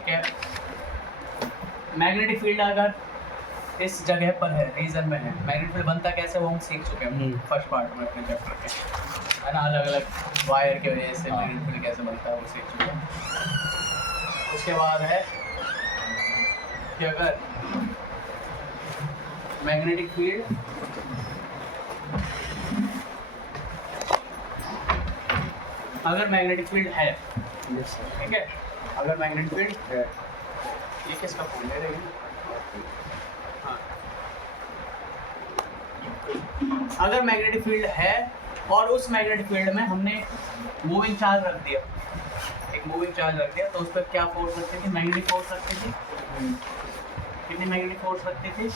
ठीक है। Magnetic field अगर इस जगह पर है, रीजन में है, मैग्नेटिक फील्ड बनता कैसे वो हम सीख चुके हैं फर्स्ट पार्ट में अपने चैप्टर के, है ना। अलग अलग वायर की वजह से मैग्नेटिक फील्ड कैसे बनता है वो सीख चुके हैं। उसके बाद है कि अगर मैग्नेटिक फील्ड है, ठीक है, अगर मैग्नेटिक फील्ड है, ये किसका फोन ले रही है? हाँ, अगर मैग्नेटिक फील्ड है और उस मैग्नेटिक फील्ड में हमने मूविंग चार्ज रख दिया, एक मूविंग चार्ज रख दिया, तो उस पर क्या फोर्स रखती थी? मैग्नेटिक फोर्स रखती थी। कितनी मैग्नेटिक फोर्स रखती थी?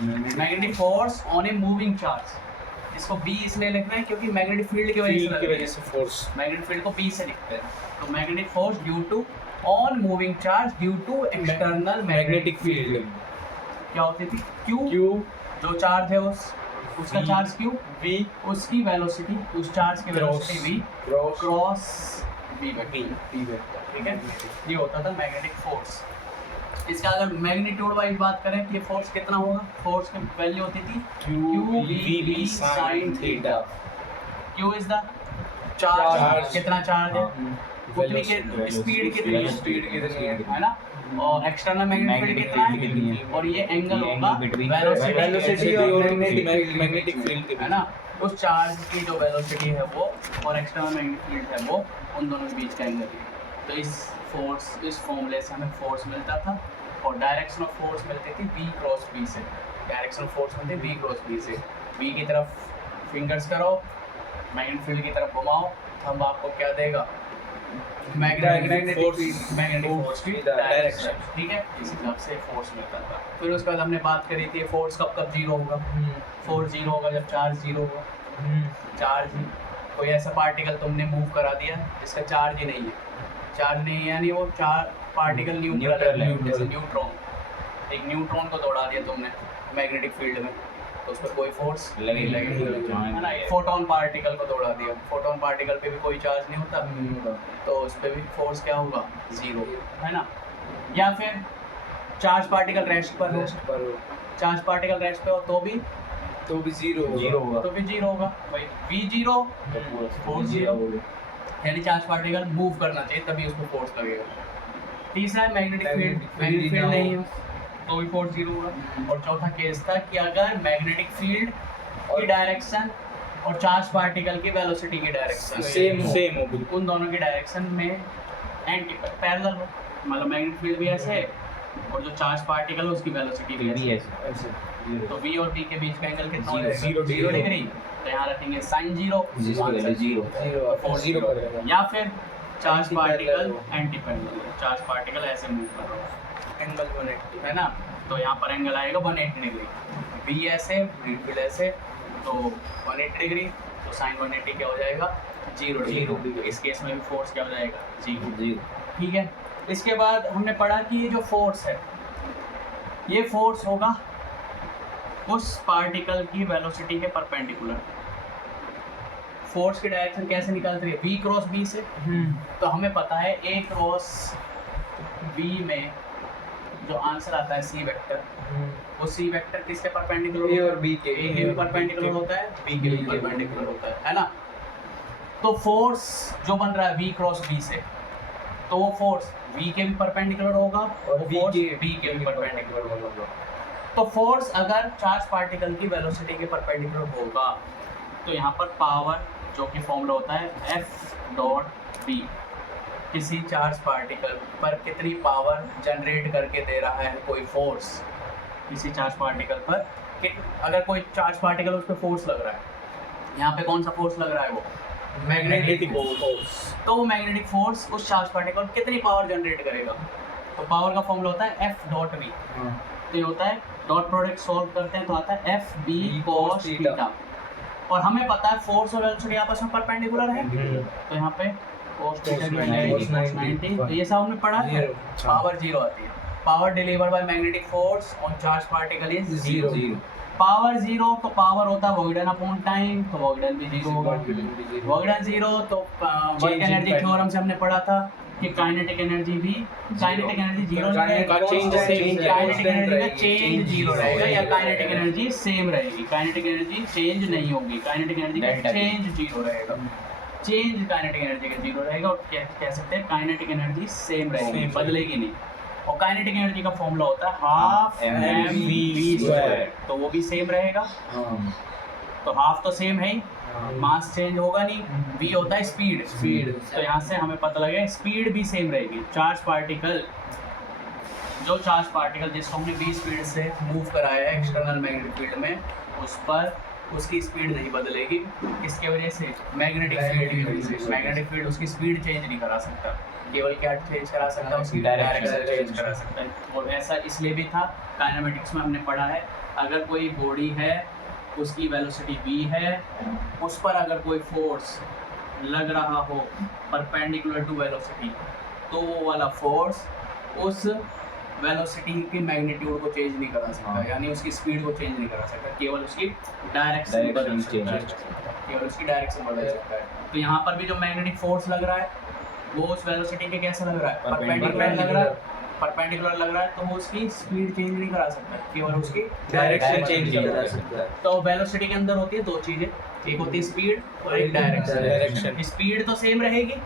Magnetic force on a moving charge. इसको बी इसलिए लिख रहे हैं क्योंकि मैग्नेटिक फील्ड की वजह से फोर्स, मैग्नेटिक फील्ड को बी से लिखते हैं। तो magnetic force due to on moving charge due to external magnetic field क्या होती थी? क्यू, जो चार्ज है उसका चार्ज क्यू, वी उसकी वेलोसिटी, उस चार्ज की velocity V cross V vector, ठीक है। ये होता था मैग्नेटिक फोर्स। इसका अगर मैग्नीट्यूड वाइज बात करें कि फोर्स कितना होगा, फोर्स की वैल्यू होती थी Q V sine theta. Q is the charge, कितना चार्ज है, उतनी के स्पीड कितनी है ना, और एक्सटर्नल मैग्नेटिक फील्ड कितना है, और ये एंगल होगा वेलोसिटी और मैग्नेटिक फील्ड, है ना। उस चार्ज की जो वेलोसिटी है वो और एक्सटर्नल मैग्नेटिक फील्ड है वो, उन दोनों के बीच का एंगल है। तो इस फॉर्मूले से हमें फोर्स मिलता था, और डायरेक्शन ऑफ फोर्स मिलती थी v क्रॉस v से। डायरेक्शन ऑफ फोर्स मिलती है v क्रॉस v से। v की तरफ फिंगर्स करो, मैग्नेटिक फील्ड की तरफ घुमाओ, हम आपको क्या देगा? मैग्नेटिक फोर्स की डायरेक्शन, ठीक है। इस हिसाब से फोर्स मिलता था। फिर उसके बाद हमने बात करी थी फोर्स कब जीरो होगा। फोर्स जीरो होगा जब चार्ज जीरो होगा। चार्ज, कोई ऐसा पार्टिकल तुमने मूव करा दिया जिसका चार्ज ही नहीं है, चार्ज नहीं है यानी वो चार पार्टिकल न्यूट्रल है, जैसे न्यूट्रॉन, एक न्यूट्रॉन को दौड़ा दिया तुमने मैग्नेटिक फील्ड में, तो उस पर कोई फोर्स नहीं लगेगी, है ना। फोटोन पार्टिकल को दौड़ा दिया, फोटोन पार्टिकल पे भी कोई चार्ज नहीं होता, तो उस पर भी फोर्स क्या होगा? जीरो, है ना। या फिर चार्ज पार्टिकल रेस्ट पर हो, चार्ज पार्टिकल रेस्ट पे हो तो भी जीरो होगा, तो भी जीरो होगा भाई। वी जीरो फोर्स जीरो, यानी चार्ज पार्टिकल मूव करना चाहिए तभी उसको फोर्स लगेगा। तीसरा है मैग्नेटिक फील्ड, मैग्नेटिक फील्ड नहीं है तो भी फोर्स जीरो होगा। और चौथा केस था कि अगर मैग्नेटिक फील्ड की डायरेक्शन और चार्ज पार्टिकल की वेलोसिटी की डायरेक्शन सेम हो, उन दोनों की डायरेक्शन में एंटी पैरेलल हो, मतलब मैग्नेटिक फील्ड भी ऐसे और जो चार्ज पार्टिकल है उसकी वेलोसिटी भी ऐसे, तो v और t के बीच का एंगल कितना हो जाएगा? 0 डिग्री। तो यहाँ रखेंगे sin 0 जीरो, या फिर charge particle anti parallel, charge particle ऐसे मूव कर रहा है, एंगल 180 है ना, तो यहाँ पर एंगल आएगा 180 डिग्री। v ऐसे, फील्ड ऐसे, तो 180 डिग्री, तो sin 180 क्या हो जाएगा? 0 डिग्री। इस केस में भी फोर्स क्या हो जाएगा? 0, ठीक है। इसके बाद हमने पढ़ा कि ये जो फोर्स है, ये फोर्स होगा उस पार्टिकल की वेलोसिटी के परपेंडिकुलर। फोर्स की डायरेक्शन कैसे निकलती है? v क्रॉस b से। तो हमें पता है a क्रॉस b में जो आंसर आता है c वेक्टर, वो c वेक्टर किसके परपेंडिकुलर? a और b के, a के भी परपेंडिकुलर होता है, b के भी परपेंडिकुलर होता है ना। तो फोर्स जो बन रहा है v क्रॉस b से, तो वो फोर्स v के भी परपेंडिकुलर होगा और फोर्स b के भी परपेंडिकुलर होगा। तो फोर्स अगर चार्ज पार्टिकल की वेलोसिटी के परपेंडिकुलर होगा तो यहाँ पर पावर जो कि फॉर्मूला होता है F डॉट B, किसी चार्ज पार्टिकल पर कितनी पावर जनरेट करके दे रहा है कोई फोर्स, किसी चार्ज पार्टिकल पर अगर कोई चार्ज पार्टिकल उस पर फोर्स लग रहा है, यहाँ पे कौन सा फोर्स लग रहा है? वो मैग्नेटिक फोर्स। तो वो मैग्नेटिक फोर्स उस चार्ज पार्टिकल कितनी पावर जनरेट करेगा? तो पावर का फॉर्मूला होता है F डॉट V। तो ये होता है डॉट प्रोडक्ट सॉल्व करते हैं तो आता है एफ बी कॉस थीटा, और हमें पता है फोर्स और वेलोसिटी आपस में परपेंडिकुलर है, तो यहाँ पे cos थीटा की वैल्यू 90। तो ये सब हमने पढ़ा है, पावर 0 आती है। Power delivered by magnetic force on charge particle is 0। Power 0 तो पावर होता है वॉइडन अपॉन टाइम, तो वॉइडन भी 0 होगा। वॉइडन 0 तो वर्क एनर्जी थ्योरम से हमने पढ़ा था कि काइनेटिक एनर्जी भी काइनेटिक एनर्जी जीरो रहेगा, चेंज काइनेटिक एनर्जी का चेंज जीरो रहेगा या काइनेटिक एनर्जी सेम रहेगी, काइनेटिक एनर्जी चेंज नहीं होगी, काइनेटिक एनर्जी का चेंज जीरो रहेगा, चेंज काइनेटिक एनर्जी का जीरो रहेगा और कह सकते हैं काइनेटिक एनर्जी सेम रहेगी, बदलेगी नहीं। और काइनेटिक एनर्जी का फॉर्मूला होता है हाफ mv², तो वो भी सेम रहेगा। तो हाफ तो सेम है ही, मास चेंज होगा नहीं, v होता है स्पीड, तो यहाँ से हमें पता लगे स्पीड भी सेम रहेगी। चार्ज पार्टिकल जिसको हमने v स्पीड से मूव कराया है एक्सटर्नल मैग्नेटिक फील्ड में, उस पर उसकी स्पीड नहीं बदलेगी। किसके वजह से? मैग्नेटिक फील्ड की वजह से। मैग्नेटिक फील्ड उसकी स्पीड चेंज नहीं करा सकता, केवल क्या चेंज करा सकता है? उसकी डायरेक्शन चेंज करा सकता है। और ऐसा इसलिए भी था, काइनेमेटिक्स में हमने पढ़ा है, अगर कोई बॉडी है उसकी वेलोसिटी v है, उस पर अगर कोई फोर्स लग रहा हो परपेंडिकुलर टू वेलोसिटी, तो वो वाला फोर्स उस वेलोसिटी की मैग्नीट्यूड को चेंज नहीं करा सकता, यानी उसकी स्पीड को चेंज नहीं करा सकता, केवल उसकी डायरेक्शन बदल सकता है, केवल उसकी डायरेक्शन बदल सकता है। तो यहाँ पर भी जो मैग्नेटिक फोर्स लग रहा है वो उस वेलोसिटी के कैसा लग रहा है? परपेंडिकुलर लग रहा है, परपेंडिकुलर लग रहा है, तो वो उसकी स्पीड चेंज नहीं करा सकता, केवल उसकी डायरेक्शन चेंज करा सकता है। तो वेलोसिटी के अंदर होती है दो चीजें, एक होती है स्पीड और एक डायरेक्शन। स्पीड तो सेम रहेगी,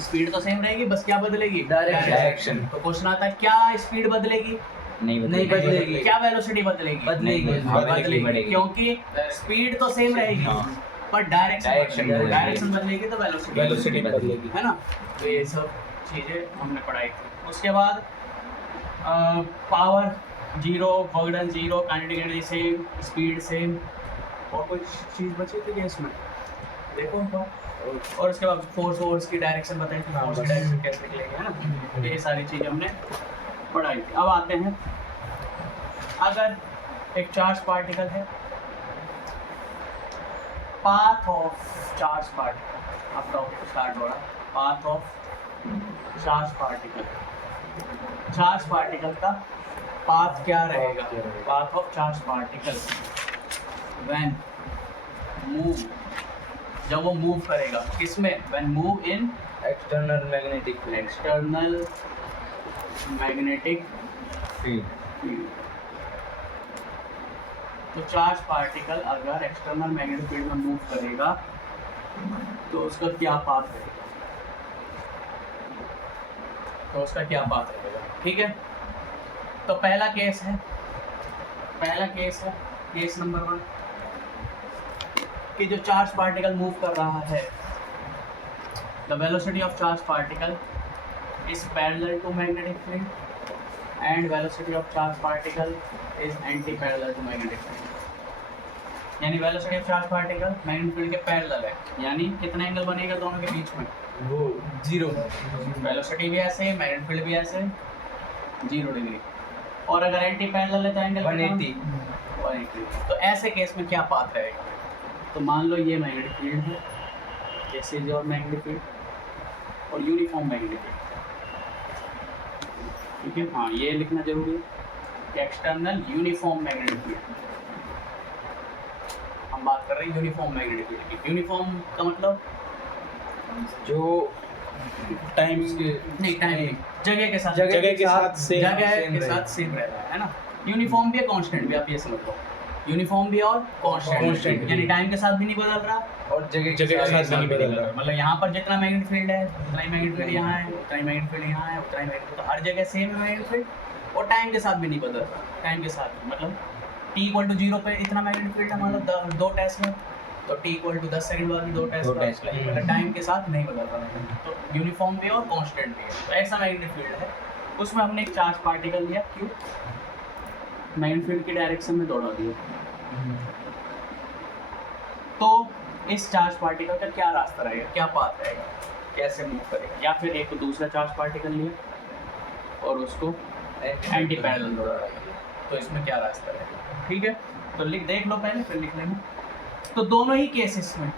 स्पीड तो सेम रहेगी, बस क्या बदलेगी? डायरेक्शन। तो क्वेश्चन आता है क्या स्पीड बदलेगी? नहीं बदलेगी। क्या वेलोसिटी बदलेगी? बदलेगी, क्योंकि स्पीड तो सेम रहेगी पर डायरेक्शन बदलेगी तो वेलोसिटी बदलेगी, है ना। तो ये सब चीज़ें हमने पढ़ाई थी। उसके बाद power zero, work done zero, kinetic energy same, speed same, और कोई चीज़ बची थी इसमें देखो तो। और उसके बाद फोर्स की डायरेक्शन बताई थी, फोर्स की डायरेक्शन कैसे निकलेगी, है ना। ये सारी चीज़ें हमने पढ़ाई थी। अब आते हैं, अगर एक चार्ज पार्टिकल है, पाथ ऑफ चार्ज पार्टिकल, अब टॉपिक स्टार्ट हो रहा, पाथ ऑफ चार्ज पार्टिकल का पाथ क्या रहेगा? Path of charge particle when move, जब वो मूव करेगा किसमें? When move in external magnetic field. तो चार्ज पार्टिकल अगर एक्सटर्नल मैग्नेटिक फील्ड में मूव करेगा तो उसका क्या पाथ रहेगा? ठीक है। तो पहला केस है, केस नंबर 1 कि जो चार्ज पार्टिकल मूव कर रहा है, the velocity of charge particle is parallel to magnetic field and velocity of charge particle is anti parallel to magnetic field. यानी velocity of charge particle magnetic field के parallel है, यानी कितना angle बनेगा दोनों के बीच में? वो 0। वेलोसिटी भी ऐसे, मैग्नेटिक फील्ड भी ऐसे, 0 डिग्री। और अगर एंटी पैरेलल है तो एंगल 180। तो ऐसे केस में क्या पाथ रहेगा? तो मान लो ये मैग्नेटिक फील्ड है, जैसे जो मैग्नेटिक फील्ड और यूनिफॉर्म मैग्नेटिक फील्ड, ठीक है। हाँ, ये लिखना जरूरी है, एक्सटर्नल यूनिफॉर्म मैग्नेटिक फील्ड। हम बात कर रहे हैं यूनिफॉर्म मैग्नेटिक फील्ड की। यूनिफॉर्म का मतलब जो टाइम जगह के साथ सेम रहता है ना। यूनिफॉर्म भी है, कांस्टेंट भी, आप ये समझ लो। यूनिफॉर्म भी और कांस्टेंट, यानी टाइम के साथ भी नहीं बदल रहा और जगह के साथ नहीं बदल रहा। मतलब यहाँ पर जितना मैग्नेटिक फील्ड है उतना ही मैग्नेटिक फील्ड यहाँ है, उतना ही मैग्नेटिक फील्ड यहाँ है, उतना ही मैग्नेटिक, तो हर जगह सेम है मैग्नेटिक फील्ड और टाइम के साथ भी नहीं बदल रहा। टाइम के साथ मतलब t=0 पे इतना मैग्नेटिक फील्ड है, मतलब 2 टेस्ला, तो t=10 सेकंड बाद भी 2 टेस्ला, मतलब टाइम के साथ नहीं बदल रहा। तो यूनिफॉर्म भी और कांस्टेंट भी है। तो ऐसा मैग्नेटिक फील्ड है, उसमें हमने एक चार्ज पार्टिकल लिया, क्यों? मैग्नेटिक फील्ड की डायरेक्शन में दौड़ा दिया। तो इस चार्ज पार्टिकल का क्या रास्ता रहेगा, क्या पाथ रहेगा, कैसे मूव करेगा? या फिर एक दूसरा चार्ज पार्टिकल लिया और उसको एंटी पैरेलल दौड़ा दिया, तो इसमें क्या रास्ता रहेगा? ठीक है, तो देख लो पहले, फिर लिख लेना। तो दोनों ही केसेस में,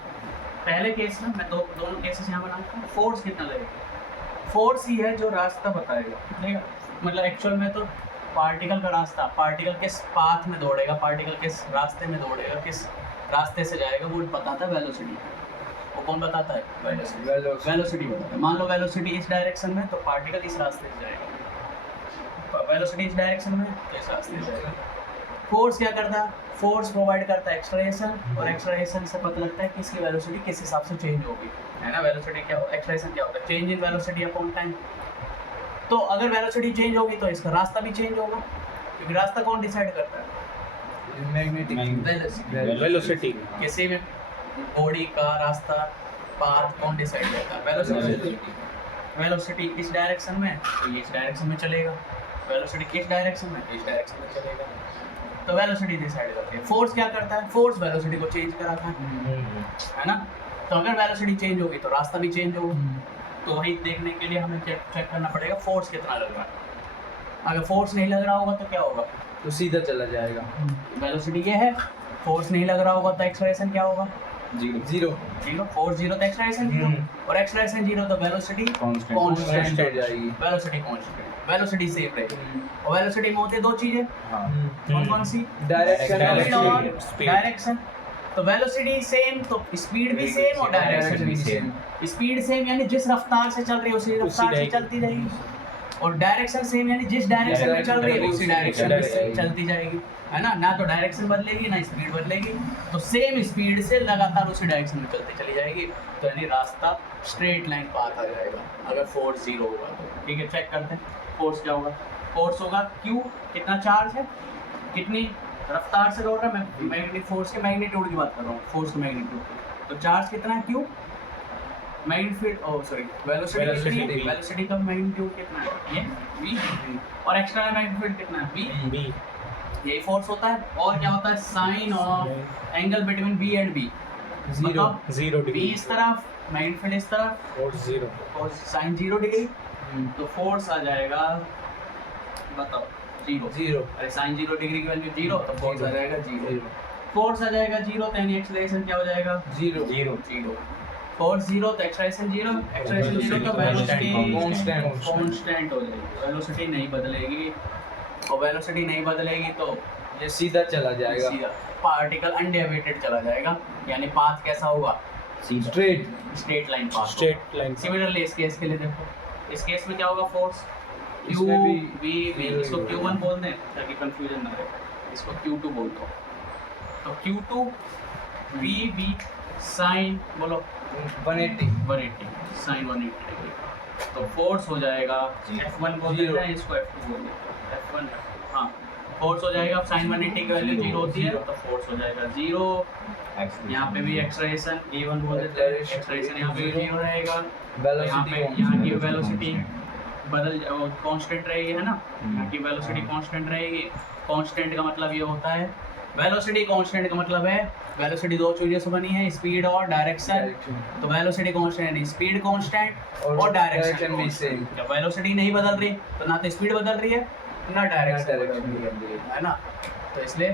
पहले केस में मैं दोनों केसेस यहाँ बनाता हूँ। फोर्स कितना लगेगा? फोर्स ही है जो रास्ता बताएगा, ठीक है। मतलब एक्चुअल में तो पार्टिकल का रास्ता, पार्टिकल किस पाथ में दौड़ेगा, पार्टिकल किस रास्ते में दौड़ेगा, किस रास्ते से जाएगा, वो बताता है वेलोसिटी। वो कौन बताता है? वेलोसिटी। Velocity. वेलोसिटी बताता है। मान लो वेलोसिटी इस डायरेक्शन में, तो पार्टिकल इस रास्ते से जाएगा। वेलोसिटी इस डायरेक्शन में, तो इस रास्ते से जाएगा। फोर्स क्या करता है? फोर्स प्रोवाइड करता है एक्सलरेशन, और एक्सलरेशन से पता लगता है कि इसकी वेलोसिटी किस हिसाब से चेंज होगी, है ना। वेलोसिटी क्या, एक्सलरेशन क्या होता है? Change in velocity upon time. तो अगर वेलोसिटी चेंज होगी तो इसका रास्ता भी चेंज होगा, क्योंकि रास्ता कौन डिसाइड करता है? Magnetic. वेलोसिटी किसी भी बॉडी का रास्ता, पाथ कौन डिसाइड करता है? वेलोसिटी। वेलोसिटी इस डायरेक्शन में, तो ये इस डायरेक्शन में चलेगा। वेलोसिटी किस डायरेक्शन में, तो इस डायरेक्शन में चलेगा। तो वेलोसिटी डिसाइड करती है। फोर्स क्या करता है? फोर्स वेलोसिटी को चेंज कराता है ना। तो अगर वेलोसिटी चेंज होगी तो रास्ता भी चेंज होगा। तो वही देखने के लिए हमें चेक करना पड़ेगा फोर्स कितना लग रहा है। अगर फोर्स नहीं लग रहा होगा तो क्या होगा? तो सीधा चला जाएगा। वेलोसिटी ये है, फोर्स नहीं लग रहा होगा तो एक्सलरेशन क्या होगा? जीरो। जीरो। फोर्स जीरो तो एक्सलरेशन जीरो, और एक्सलरेशन जीरो तो वेलोसिटी Constant. कांस्टेंट हो जाएगी। वेलोसिटी कांस्टेंट, वेलोसिटी सेम रहेगी। और वेलोसिटी में होते दो चीजें, हाँ कौन कौन सी? डायरेक्शन स्पीड और speed. डायरेक्शन। तो वेलोसिटी सेम तो स्पीड भी सेम और डायरेक्शन भी सेम। स्पीड सेम यानी जिस रफ्तार से चल रही है उसी रफ्तार से रहेगी। चलती रहेगी, और डायरेक्शन सेम यानी जिस डायरेक्शन में चल रही है उसी डायरेक्शन में Direction. चलती जाएगी, है ना। ना तो डायरेक्शन बदलेगी ना स्पीड बदलेगी, तो सेम स्पीड से लगातार उसी डायरेक्शन में चलती चली जाएगी। तो यानी रास्ता स्ट्रेट लाइन पाथ आ जाएगा अगर फोर्स जीरो होगा तो। ठीक है, चेक करते हैं फोर्स क्या होगा। फोर्स होगा क्यू, कितना चार्ज है, कितनी रफ्तार से दौड़ रहा है। मैं मैग्नेटिक फोर्स के मैग्नीट्यूड की बात कर रहा हूँ, फोर्स के मैग्नीट्यूड। तो चार्ज कितना है? Q. Magnitude, oh sorry, velocity. Velocity का मैग्नीट्यूड कितना है? ये v। और एक्सटर्नल मैग्नीट्यूड कितना है? v। बी यही फोर्स होता है। और क्या होता है? Sine of angle between v and b। Zero. Zero b degree इस तरफ, मैग्नीट्यूड इस तरफ, और जीरो और साइन 0 डिग्री। तो फोर्स आ जाएगा, बताओ, जीरो। अरे साइन 0 डिग्री की वैल्यू 0, तो फोर्स आ जाएगा 0। फोर्स आ जाएगा 0, तो यानी एक्सेलरेशन क्या हो जाएगा? जीरो। जीरो। फोर्स 0 तो एक्सेलरेशन 0, एक्सेलरेशन 0 तो वेलोसिटी कांस्टेंट हो जाएगी, वेलोसिटी नहीं बदलेगी। और वेलोसिटी नहीं बदलेगी तो ये सीधा चला जाएगा। सीधा पार्टिकल अनडेविएटेड चला जाएगा, यानी पाथ कैसा होगा? Straight. Straight line path. Straight line similarly इस केस के लिए देखो, इस केस में क्या होगा? फोर्स Q इसमें भी V V, इसको Q1 बोल दें ताकि कंफ्यूजन ना रहे, इसको Q2 बोल दो। तो Q2 V B साइन बोलो 180। 180, साइन 180 डिग्री। तो फोर्स हो जाएगा F1 बोल देते हैं, इसको F2 बोल देते हैं। F1 हाँ, फोर्स हो जाएगा, साइन 180 की वैल्यू 0 होती है तो फोर्स हो जाएगा 0। यहाँ पे भी एक्सलेरेशन A1 बोल देते हैं, एक्सलेरेशन यहाँ पे 0 रहेगा। तो यहाँ पे यहाँ की वेलोसिटी बदल कांस्टेंट रहेगी, है ना। यहाँ की वेलोसिटी कांस्टेंट रहेगी। कांस्टेंट का मतलब ये होता है, वेलोसिटी कांस्टेंट का मतलब है वेलोसिटी दो चीजों से बनी है, स्पीड और डायरेक्शन। तो वेलोसिटी कांस्टेंट है, स्पीड कांस्टेंट और डायरेक्शन भी सेम। जब वेलोसिटी नहीं बदल रही तो ना तो स्पीड बदल रही है ना डायरेक्शन बदल रही है ना। तो इसलिए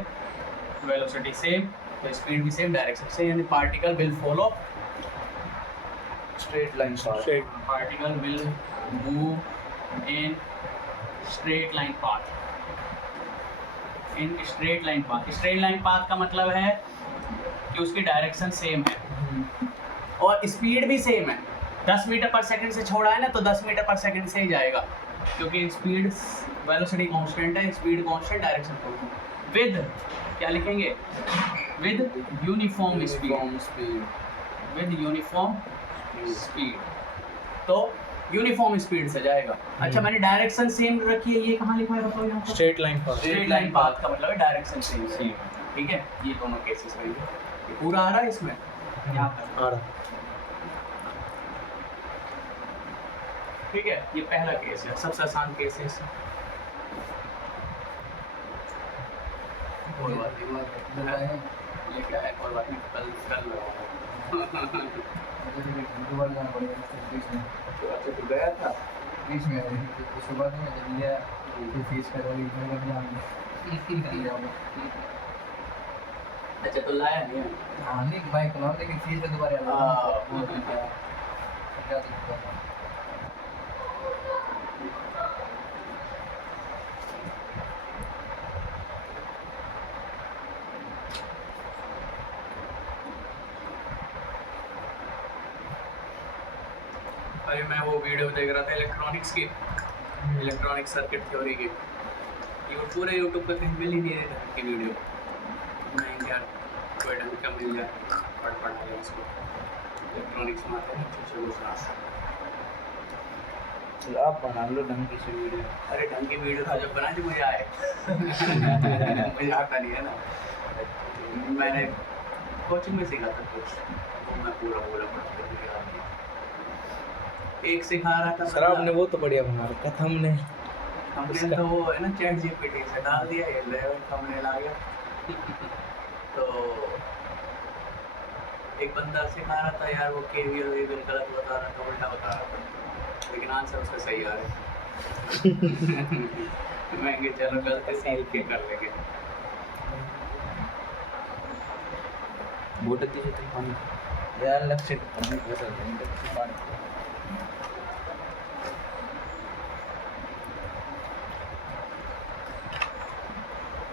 वेलोसिटी सेम तो स्पीड भी सेम, डायरेक्शन सेम, यानी particle will follow straight line path. Straight particle will move in straight line path। in straight line path, straight line path का मतलब है कि उसकी डायरेक्शन सेम है और स्पीड भी सेम है। 10 मीटर पर सेकंड से छोड़ा है ना तो 10 मीटर पर सेकंड से ही जाएगा, क्योंकि स्पीड वेलोसिटी कांस्टेंट है, speed constant, direction constant. With क्या लिखेंगे? With uniform speed. With uniform speed, तो यूनिफॉर्म स्पीड से जाएगा। अच्छा, मैंने डायरेक्शन सेम रखी है, ये कहाँ लिखा है बताओ? यहाँ पर straight line path straight line path का मतलब है डायरेक्शन सेम है। ठीक है, ये दोनों केसेस रहेंगे। ये पूरा आ रहा है इसमें, यहाँ पर आ रहा ठीक है। ये पहला केस है, सबसे आसान केस है इसमें। कोई बात नहीं, ये क्या है, कोई बात नहीं, कल लगाऊंगा। अच्छा, तू गया था? अच्छा, तो लाया नहीं है? अरे मैं वो वीडियो देख रहा था इलेक्ट्रॉनिक्स की, इलेक्ट्रॉनिक सर्किट थ्योरी की। ये पूरे यूट्यूब पे कहीं मिल ही नहीं रहे ढंग की वीडियो। मैं यार कोई ढंग का मिल जाए पढ़ लिया इसको। इलेक्ट्रॉनिक्स में आते हैं अच्छे दूसरा। चलो आप बना लो ढंग की सी वीडियो। अरे ढंग की वीडियो तो जब बना जो मुझे आए मुझे आता नहीं है ना। मैंने कोचिंग में सीखा था कुछ, वो मैं पूरा पढ़ के दिखा दिया। एक सिखा रहा था सर आपने वो तो बढ़िया बना रखा था हमने हमने तो वो है ना चैट जीपीटी से डाल दिया, ये लेवल थंबनेल आ गया। तो एक बंदा सिखा रहा था यार, वो केवीएल वेवीएल गलत बता रहा था, उल्टा बता रहा था, लेकिन आंसर उसका सही आ रहा है। मैं कि चलो गलती सीख के कर लेंगे। बोट दी तो पानी यार लक्ष्य पानी कैसा है पानी।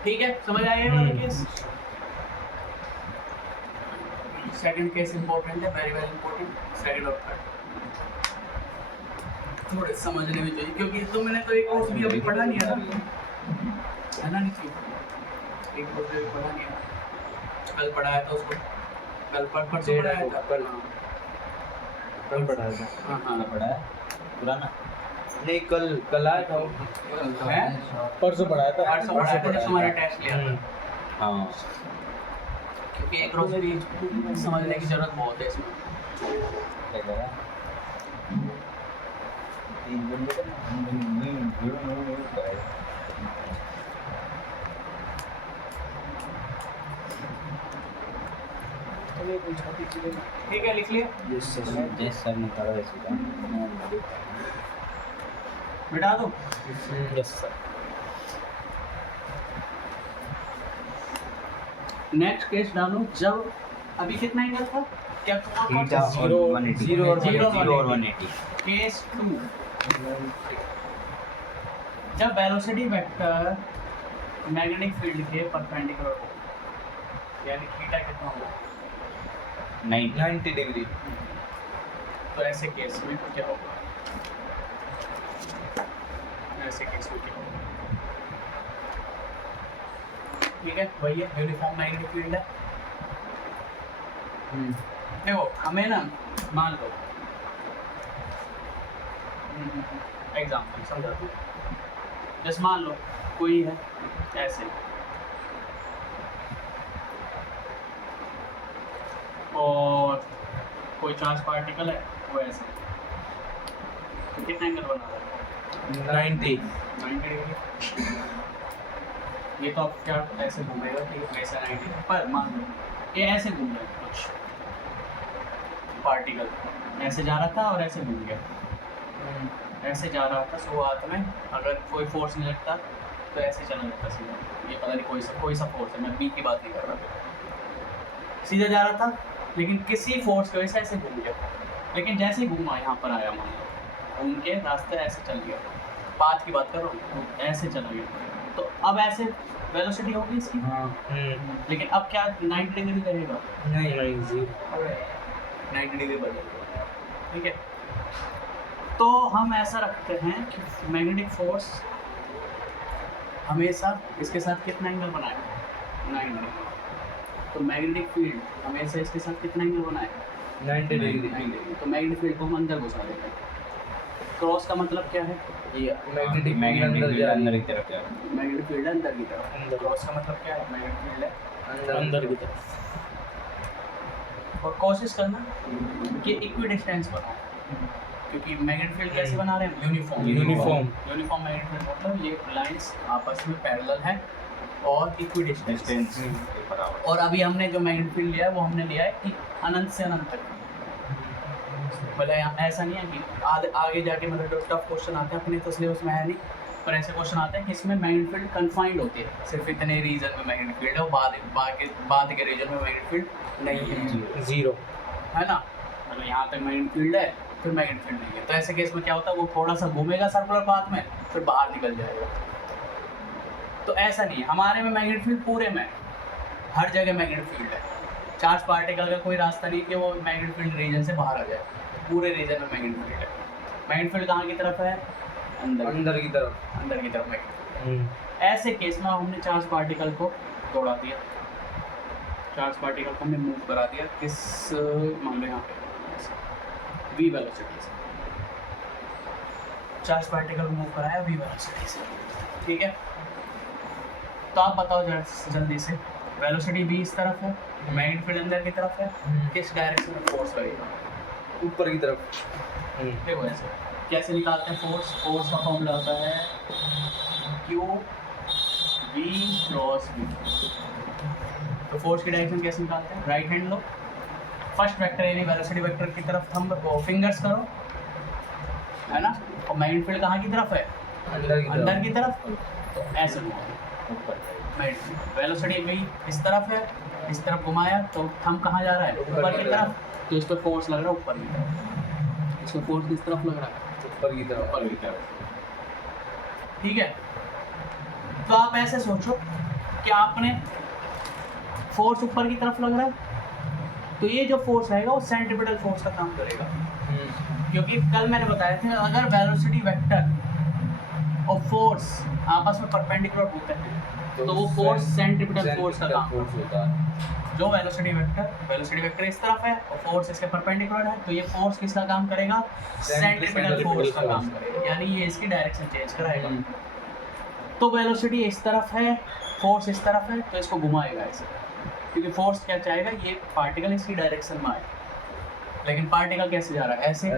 ठीक है, समझ आया वाला केस। सेकंड केस इंपॉर्टेंट है, वेरी वेरी इंपॉर्टेंट। सेकंड और थर्ड थोड़े समझने में चाहिए, क्योंकि तो मैंने तो एक कोर्स भी अभी पढ़ा नहीं है ना, है ना नीचे एक कोर्स भी पढ़ा नहीं है। कल पढ़ाया था उसको, कल परसों पढ़ाया था। कल पढ़ाया था। हाँ हाँ पढ़ाया पुराना नहीं, कल आया था वो। है परसों पढ़ाया था। परसों पढ़ाया था जब तुम्हारा टेस्ट लिया था। हाँ क्योंकि एक रोज भी समझने की जरूरत बहुत है इसमें। क्या कह रहा ठीक है, लिख लिया जिस सर ने करा वैसे मिटा दो। Yes sir. नेक्स्ट केस डालो। जब अभी कितना एंगल था क्या? थीटा और 180 0 और 180 केस 2, जब वेलोसिटी वेक्टर मैग्नेटिक फील्ड के परपेंडिकुलर हो, यानी थीटा कितना होगा? 90 डिग्री। तो ऐसे केस में क्या होगा? ऐसे केस में क्या होगा? ठीक है, वही है, यूनिफॉर्म मैग्नेटिक फील्ड है। देखो हमें ना, मान लो एग्जाम्पल समझा दो। जैसे मान लो कोई है ऐसे, और कोई चार्ज पार्टिकल है वो ऐसे, तो कितना एंगल बना रहा है? 90 डिग्री। ये तो अब क्या ऐसे घूमेगा, ठीक है, ऐसा 90 पर मान लो ये ऐसे घूम रहा है, कुछ पार्टिकल ऐसे जा रहा था और ऐसे घूम गया। ऐसे जा रहा था सो हाथ में, अगर कोई फोर्स नहीं लगता तो ऐसे चला जाता सीधा। ये पता नहीं कोई सा फोर्स है, मैं बी की बात नहीं कर रहा। सीधा जा रहा था लेकिन किसी फोर्स की वजह से ऐसे घूम गया। लेकिन जैसे ही घूमा यहाँ पर आया, मान लो घूम के रास्ते ऐसे चल गया, पाथ की बात कर रहा हूँ, तो ऐसे चला गया। तो अब ऐसे वेलोसिटी होगी इसकी। हाँ लेकिन अब क्या 90 डिग्री रहेगा? नहीं 90 डिग्री बदल, ठीक है। तो हम ऐसा रखते हैं कि मैग्नेटिक फोर्स हमेशा इसके साथ कितना एंगल बनाएगा? 90 डिग्री। तो मैग्नेटिक फील्ड हमेशा इसके साथ कितना एंगल बनाएगा? 90 डिग्री। 90 डिग्री। तो मैग्नेटिक फील्ड को हम अंदर घुसा देते हैं। क्रॉस का मतलब क्या है? ये मैग्नेटिक अंदर जा अंदर की तरफ जा मैग्नेटिक फील्ड अंदर की तरफ। अंदर। क्रॉस का मतलब क्या है? मैग्नेटिक फील्ड है अंदर की तरफ। और कोशिश करना कि इक्वी डिस्टेंस बनाओ, क्योंकि मैग्नेटिक फील्ड कैसे बना रहे हैं? यूनिफॉर्म यूनिफॉर्म मैग्नेटिक फील्ड मतलब ये लाइंस आपस में पैरेलल है और इक्वी डिस्टेंस। और अभी हमने जो मैग्नेटिक फील्ड लिया है वो हमने लिया है कि अनंत से अनंत तक। मतलब ऐसा नहीं है कि आगे जाके मतलब जो टफ क्वेश्चन आते हैं अपने तो सिलेबस में है नहीं, पर ऐसे क्वेश्चन आते हैं कि इसमें मैग्नेटिक फील्ड कन्फाइंड होती है, सिर्फ इतने रीजन में मैग्नेटिक फील्ड है और बाद के रीजन में मैग्नेटिक फील्ड नहीं है, 0 है ना। मतलब यहाँ तक मैग्नेटिक फील्ड है फिर मैग्नेटिक फील्ड नहीं है। तो ऐसे केस में क्या होता है, वो थोड़ा सा घूमेगा सर्कुलर पाथ में फिर बाहर निकल जाएगा। तो ऐसा नहीं है, हमारे में मैग्नेटिक फील्ड पूरे में हर जगह मैग्नेटिक फील्ड है। चार्ज पार्टिकल का कोई रास्ता नहीं कि वो मैग्नेटिक फील्ड रीजन से बाहर आ जाए, पूरे रीजन में मैग्नेटिक फील्ड है। मैग्नेटिक फील्ड कहाँ की तरफ है? अंदर की तरफ। अंदर की तरफ मैग्नेटिक। ऐसे केस में हमने चार्ज पार्टिकल को तोड़ा दिया, चार्ज पार्टिकल को हमने मूव करा दिया किस, मान लो यहाँ पे v वेलोसिटी से, चार्ज पार्टिकल को मूव कराया v वेलोसिटी से, ठीक है। तो आप बताओ जल्दी से, वेलोसिटी v इस तरफ है, मैग्नेटिक फील्ड अंदर की तरफ है, किस डायरेक्शन में फोर्स लगेगा? ऊपर की तरफ। देखो ऐसे कैसे निकालते हैं फोर्स? फोर्स का फॉर्मूला होता है Q V क्रॉस V। तो फोर्स की डायरेक्शन कैसे निकालते हैं? राइट हैंड लो, फर्स्ट वेक्टर यानी वेलोसिटी वेक्टर की तरफ थंब फिंगर्स करो, है ना, और मैग्नेटिक फील्ड कहाँ की तरफ है? अंदर की तरफ। तो ऐसे वेलोसिटी v इस तरफ है, इस तरफ घुमाया तो थंब कहाँ जा रहा है? ऊपर की तरफ। तो इस पर फोर्स लग रहा है ऊपर की तरफ, इस पर फोर्स किस तरफ लग रहा है? ऊपर की तरफ। ऊपर की तरफ, ठीक है। तो आप ऐसे सोचो कि आपने फोर्स ऊपर की तरफ लग रहा है, तो ये जो फोर्स आएगा वो सेंट्रीपिटल फोर्स का काम करेगा, क्योंकि कल मैंने बताया था अगर वेलोसिटी वेक्टर और फोर्स आपस में परपेंडिकुलर होते हैं तो वो फोर्स सेंट्रीपिटल फोर्स का काम होता है। जो वेलोसिटी वेक्टर इस तरफ है और फोर्स इसके परपेंडिकुलर है, तो ये फोर्स किसका काम करेगा? सेंट्रीपिटल फोर्स का काम करेगा, यानी ये इसकी डायरेक्शन चेंज कराएगा। तो वेलोसिटी इस तरफ है, फोर्स इस तरफ है, तो इसको घुमाएगा ऐसे, क्योंकि फोर्स क्या चाहेगा? ये पार्टिकल इसकी डायरेक्शन में आए, लेकिन पार्टिकल कैसे जा रहा है? ऐसे।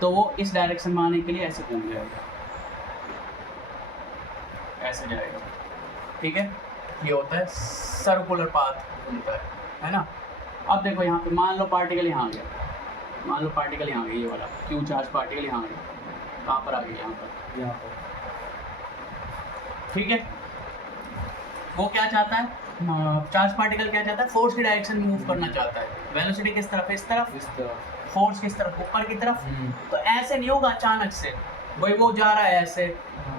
तो वो इस डायरेक्शन में आने के लिए ऐसे घूम जाएगा, ऐसे जाएगा, ठीक है। ये होता है सर्कुलर पाथ होता है ना। अब देखो यहाँ पे मान लो पार्टिकल यहाँ आ गया, मान लो पार्टिकल यहाँ आ गया, ये वाला क्यू चार्ज पार्टिकल यहाँ आ गया, कहाँ पर आ गया? यहाँ पर, ठीक है। वो क्या चाहता है? चार्ज पार्टिकल क्या चाहता है? फोर्स की डायरेक्शन में मूव करना चाहता है। वेलोसिटी किस तरफ है? इस तरफ। इस तरफ। फोर्स किस तरफ? ऊपर की तरफ। तो ऐसे नहीं होगा अचानक से, भाई वो जा रहा है ऐसे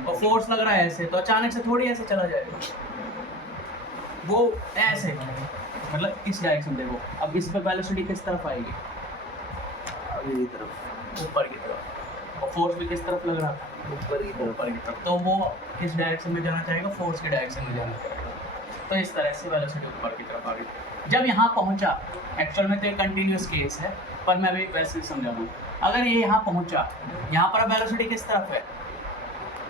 और फोर्स लग रहा है ऐसे, तो अचानक से थोड़ी ऐसे चला जाएगा, वो ऐसे, मतलब इस डायरेक्शन। देखो अब इस पे वेलोसिटी किस तरफ आएगी? अभी तरफ, ऊपर की तरफ, और फोर्स भी किस तरफ लग रहा था? ऊपर की तरफ। तो वो किस डायरेक्शन में जाना चाहेगा? फोर्स की डायरेक्शन में जाना चाहेगा। तो इस तरह से वेलोसिटी ऊपर की तरफ आ गई। जब यहाँ पहुँचा, एक्चुअल में तो ये कंटिन्यूस केस है, पर मैं अभी वैसे ही समझा रहा हूँ। अगर ये यहाँ पहुँचा, यहाँ पर वेलोसिटी किस तरफ है?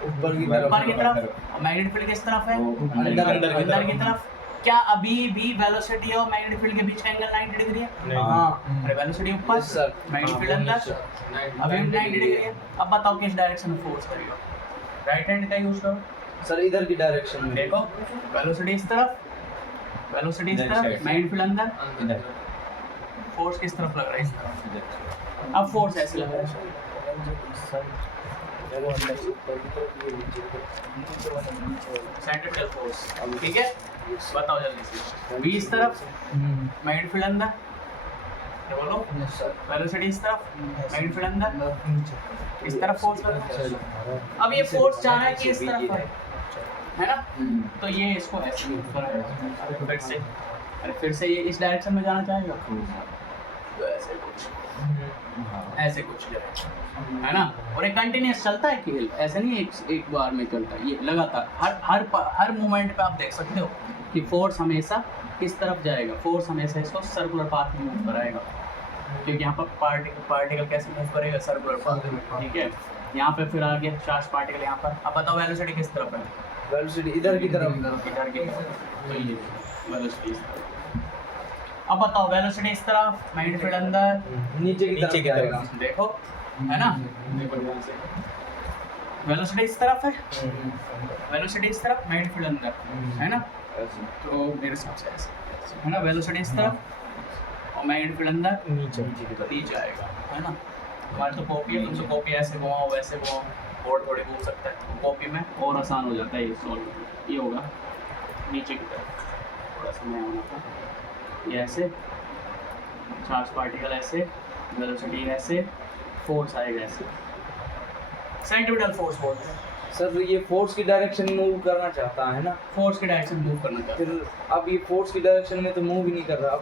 ऊपर की तरफ। और मैग्नेटिक फील्ड किस तरफ है? अंदर की तरफ। क्या अभी भी वेलोसिटी और मैग्नेटिक फील्ड के बीच का एंगल 90 डिग्री है? हाँ। अरे वेलोसिटी ऊपर, मैग्नेटिक फील्ड अंदर, अभी भी 90 डिग्री है। अब बताओ किस डायरेक्शन में फोर्स करेगा? राइट हैंड का यूज करो सर, इधर की डायरेक्शन में। देखो वेलोसिटी इस तरफ, वेलोसिटी इस तरफ, मैग्नेटिक फील्ड अंदर, फोर्स किस तरफ लग रहा है? इस तरफ। अब फोर्स ऐसे लग रहा है, सेंट्रीपिटल फोर्स, ठीक है। बताओ जल्दी से, v इस तरफ, मैग्नेटिक फील्ड अंदर, बोलो वेलोसिटी इस तरफ, मैग्नेटिक फील्ड अंदर, इस तरफ फोर्स लग रहा है। अब ये फोर्स जा रहा है कि इस तरफ है ना, तो ये इसको ऐसे मूव कराएगा फिर से। अरे फिर से ये इस डायरेक्शन में जाना चाहेगा, तो ऐसे कुछ है ना। और एक कंटिन्यूस चलता है खेल, ऐसे नहीं एक बार में चलता है, ये लगातार हर मोमेंट पे आप देख सकते हो कि फोर्स हमेशा किस तरफ जाएगा? फोर्स हमेशा इसको सर्कुलर पाथ में मूव कराएगा, क्योंकि यहाँ पर पार्टिकल कैसे मूव करेगा? सर्कुलर पाथ में, ठीक है। यहाँ पे फिर आ गया चार्ज पार्टिकल यहाँ पर। अब बताओ वेलोसिटी किस तरफ है? वेलोसिटी इधर की तरफ। इधर की तरफ, तो ये वेलोसिटी इस तरफ। अब बताओ वेलोसिटी इस तरफ, मैग्नेटिक फील्ड अंदर, नीचे की तरफ। देखो है ना, वेलोसिटी इस तरफ है, वेलोसिटी इस तरफ, मैग्नेटिक फील्ड अंदर, है ना। तो मेरे हिसाब से ऐसे है ना, वेलोसिटी इस तरफ और मैग्नेटिक फील्ड अंदर, नीचे आएगा, है ना। हमारी तो कॉपी है, तुमसे कॉपी ऐसे घुमाओ वैसे घुमाओ, बोर्ड थोड़ी घूम सकता है, तो कॉपी में और आसान हो जाता है ये सॉल्व। ये होगा नीचे की तरफ, थोड़ा सा नया होना था, ये ऐसे चार्ज पार्टिकल ऐसे, वेलोसिटी ऐसे, फोर्स आएगा ऐसे, सेंट्रीपिटल फोर्स बोलते हैं। सर ये फोर्स की डायरेक्शन में मूव करना चाहता है ना, फोर्स की डायरेक्शन मूव करना चाहता है। फिर अब ये फोर्स की डायरेक्शन में तो मूव ही नहीं कर रहा, अब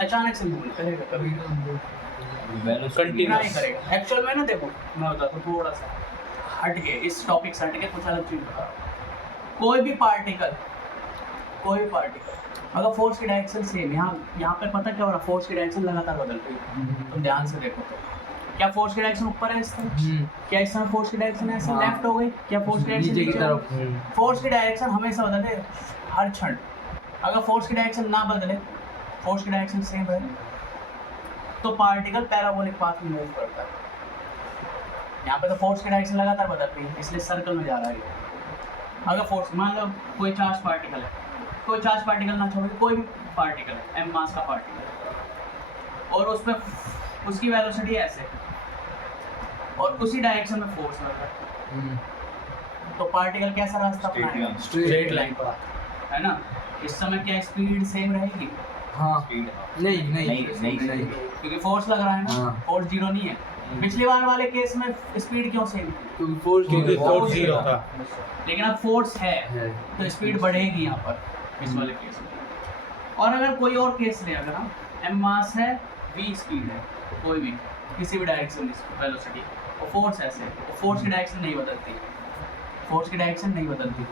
अचानक से मूव करेगा कभी, Continuous. ट्राई करेगा। एक्चुअल में ना देखो मैं बताता हूँ थोड़ा सा हट के, इस टॉपिक से हट के कुछ अलग चीज बता। कोई भी पार्टिकल अगर फोर्स की डायरेक्शन सेम, यहाँ पे पता क्या हो रहा है, फोर्स की डायरेक्शन लगातार बदल रही है। तुम ध्यान से देखो तो क्या फोर्स की डायरेक्शन ऊपर है इस तरह, क्या इस तरह फोर्स की डायरेक्शन ऐसे हाँ। लेफ्ट हो गई, क्या फोर्स की डायरेक्शन नीचे की हो तरफ। गई? फोर्स की डायरेक्शन हमेशा बदले हर क्षण। अगर फोर्स की डायरेक्शन ना बदले, फोर्स की डायरेक्शन सेम रहे, तो पार्टिकल पैराबोलिक पाथ में मूव करता है। यहाँ पे तो फोर्स की डायरेक्शन लगातार बदल रही है, इसलिए सर्कल में जा रहा है ये। अगर फोर्स मान लो कोई चार्ज पार्टिकल ना छोड़ के कोई भी पार्टिकल है, m मास का पार्टिकल, और उसमें उसकी वेलोसिटी ऐसे और उसी डायरेक्शन में फोर्स लग रहा है, तो पार्टिकल कैसा रास्ता अपनाएगा? स्ट्रेट लाइन पर। है ना। इस समय क्या स्पीड सेम रहेगी? हाँ नहीं क्योंकि फोर्स लग रहा है ना, हाँ। फोर्स जीरो नहीं है। पिछली बार वाले केस में स्पीड क्यों सेम थी? क्योंकि फोर्स क्योंकि फोर्स फोर्स जीरो था। लेकिन अब फोर्स है तो स्पीड बढ़ेगी यहाँ पर इस वाले केस में। और अगर कोई और केस ले, अगर हम m मास है v स्पीड है, कोई भी किसी भी डायरेक्शन में वेलोसिटी और फोर्स ऐसे, तो फोर्स की डायरेक्शन नहीं बदलती,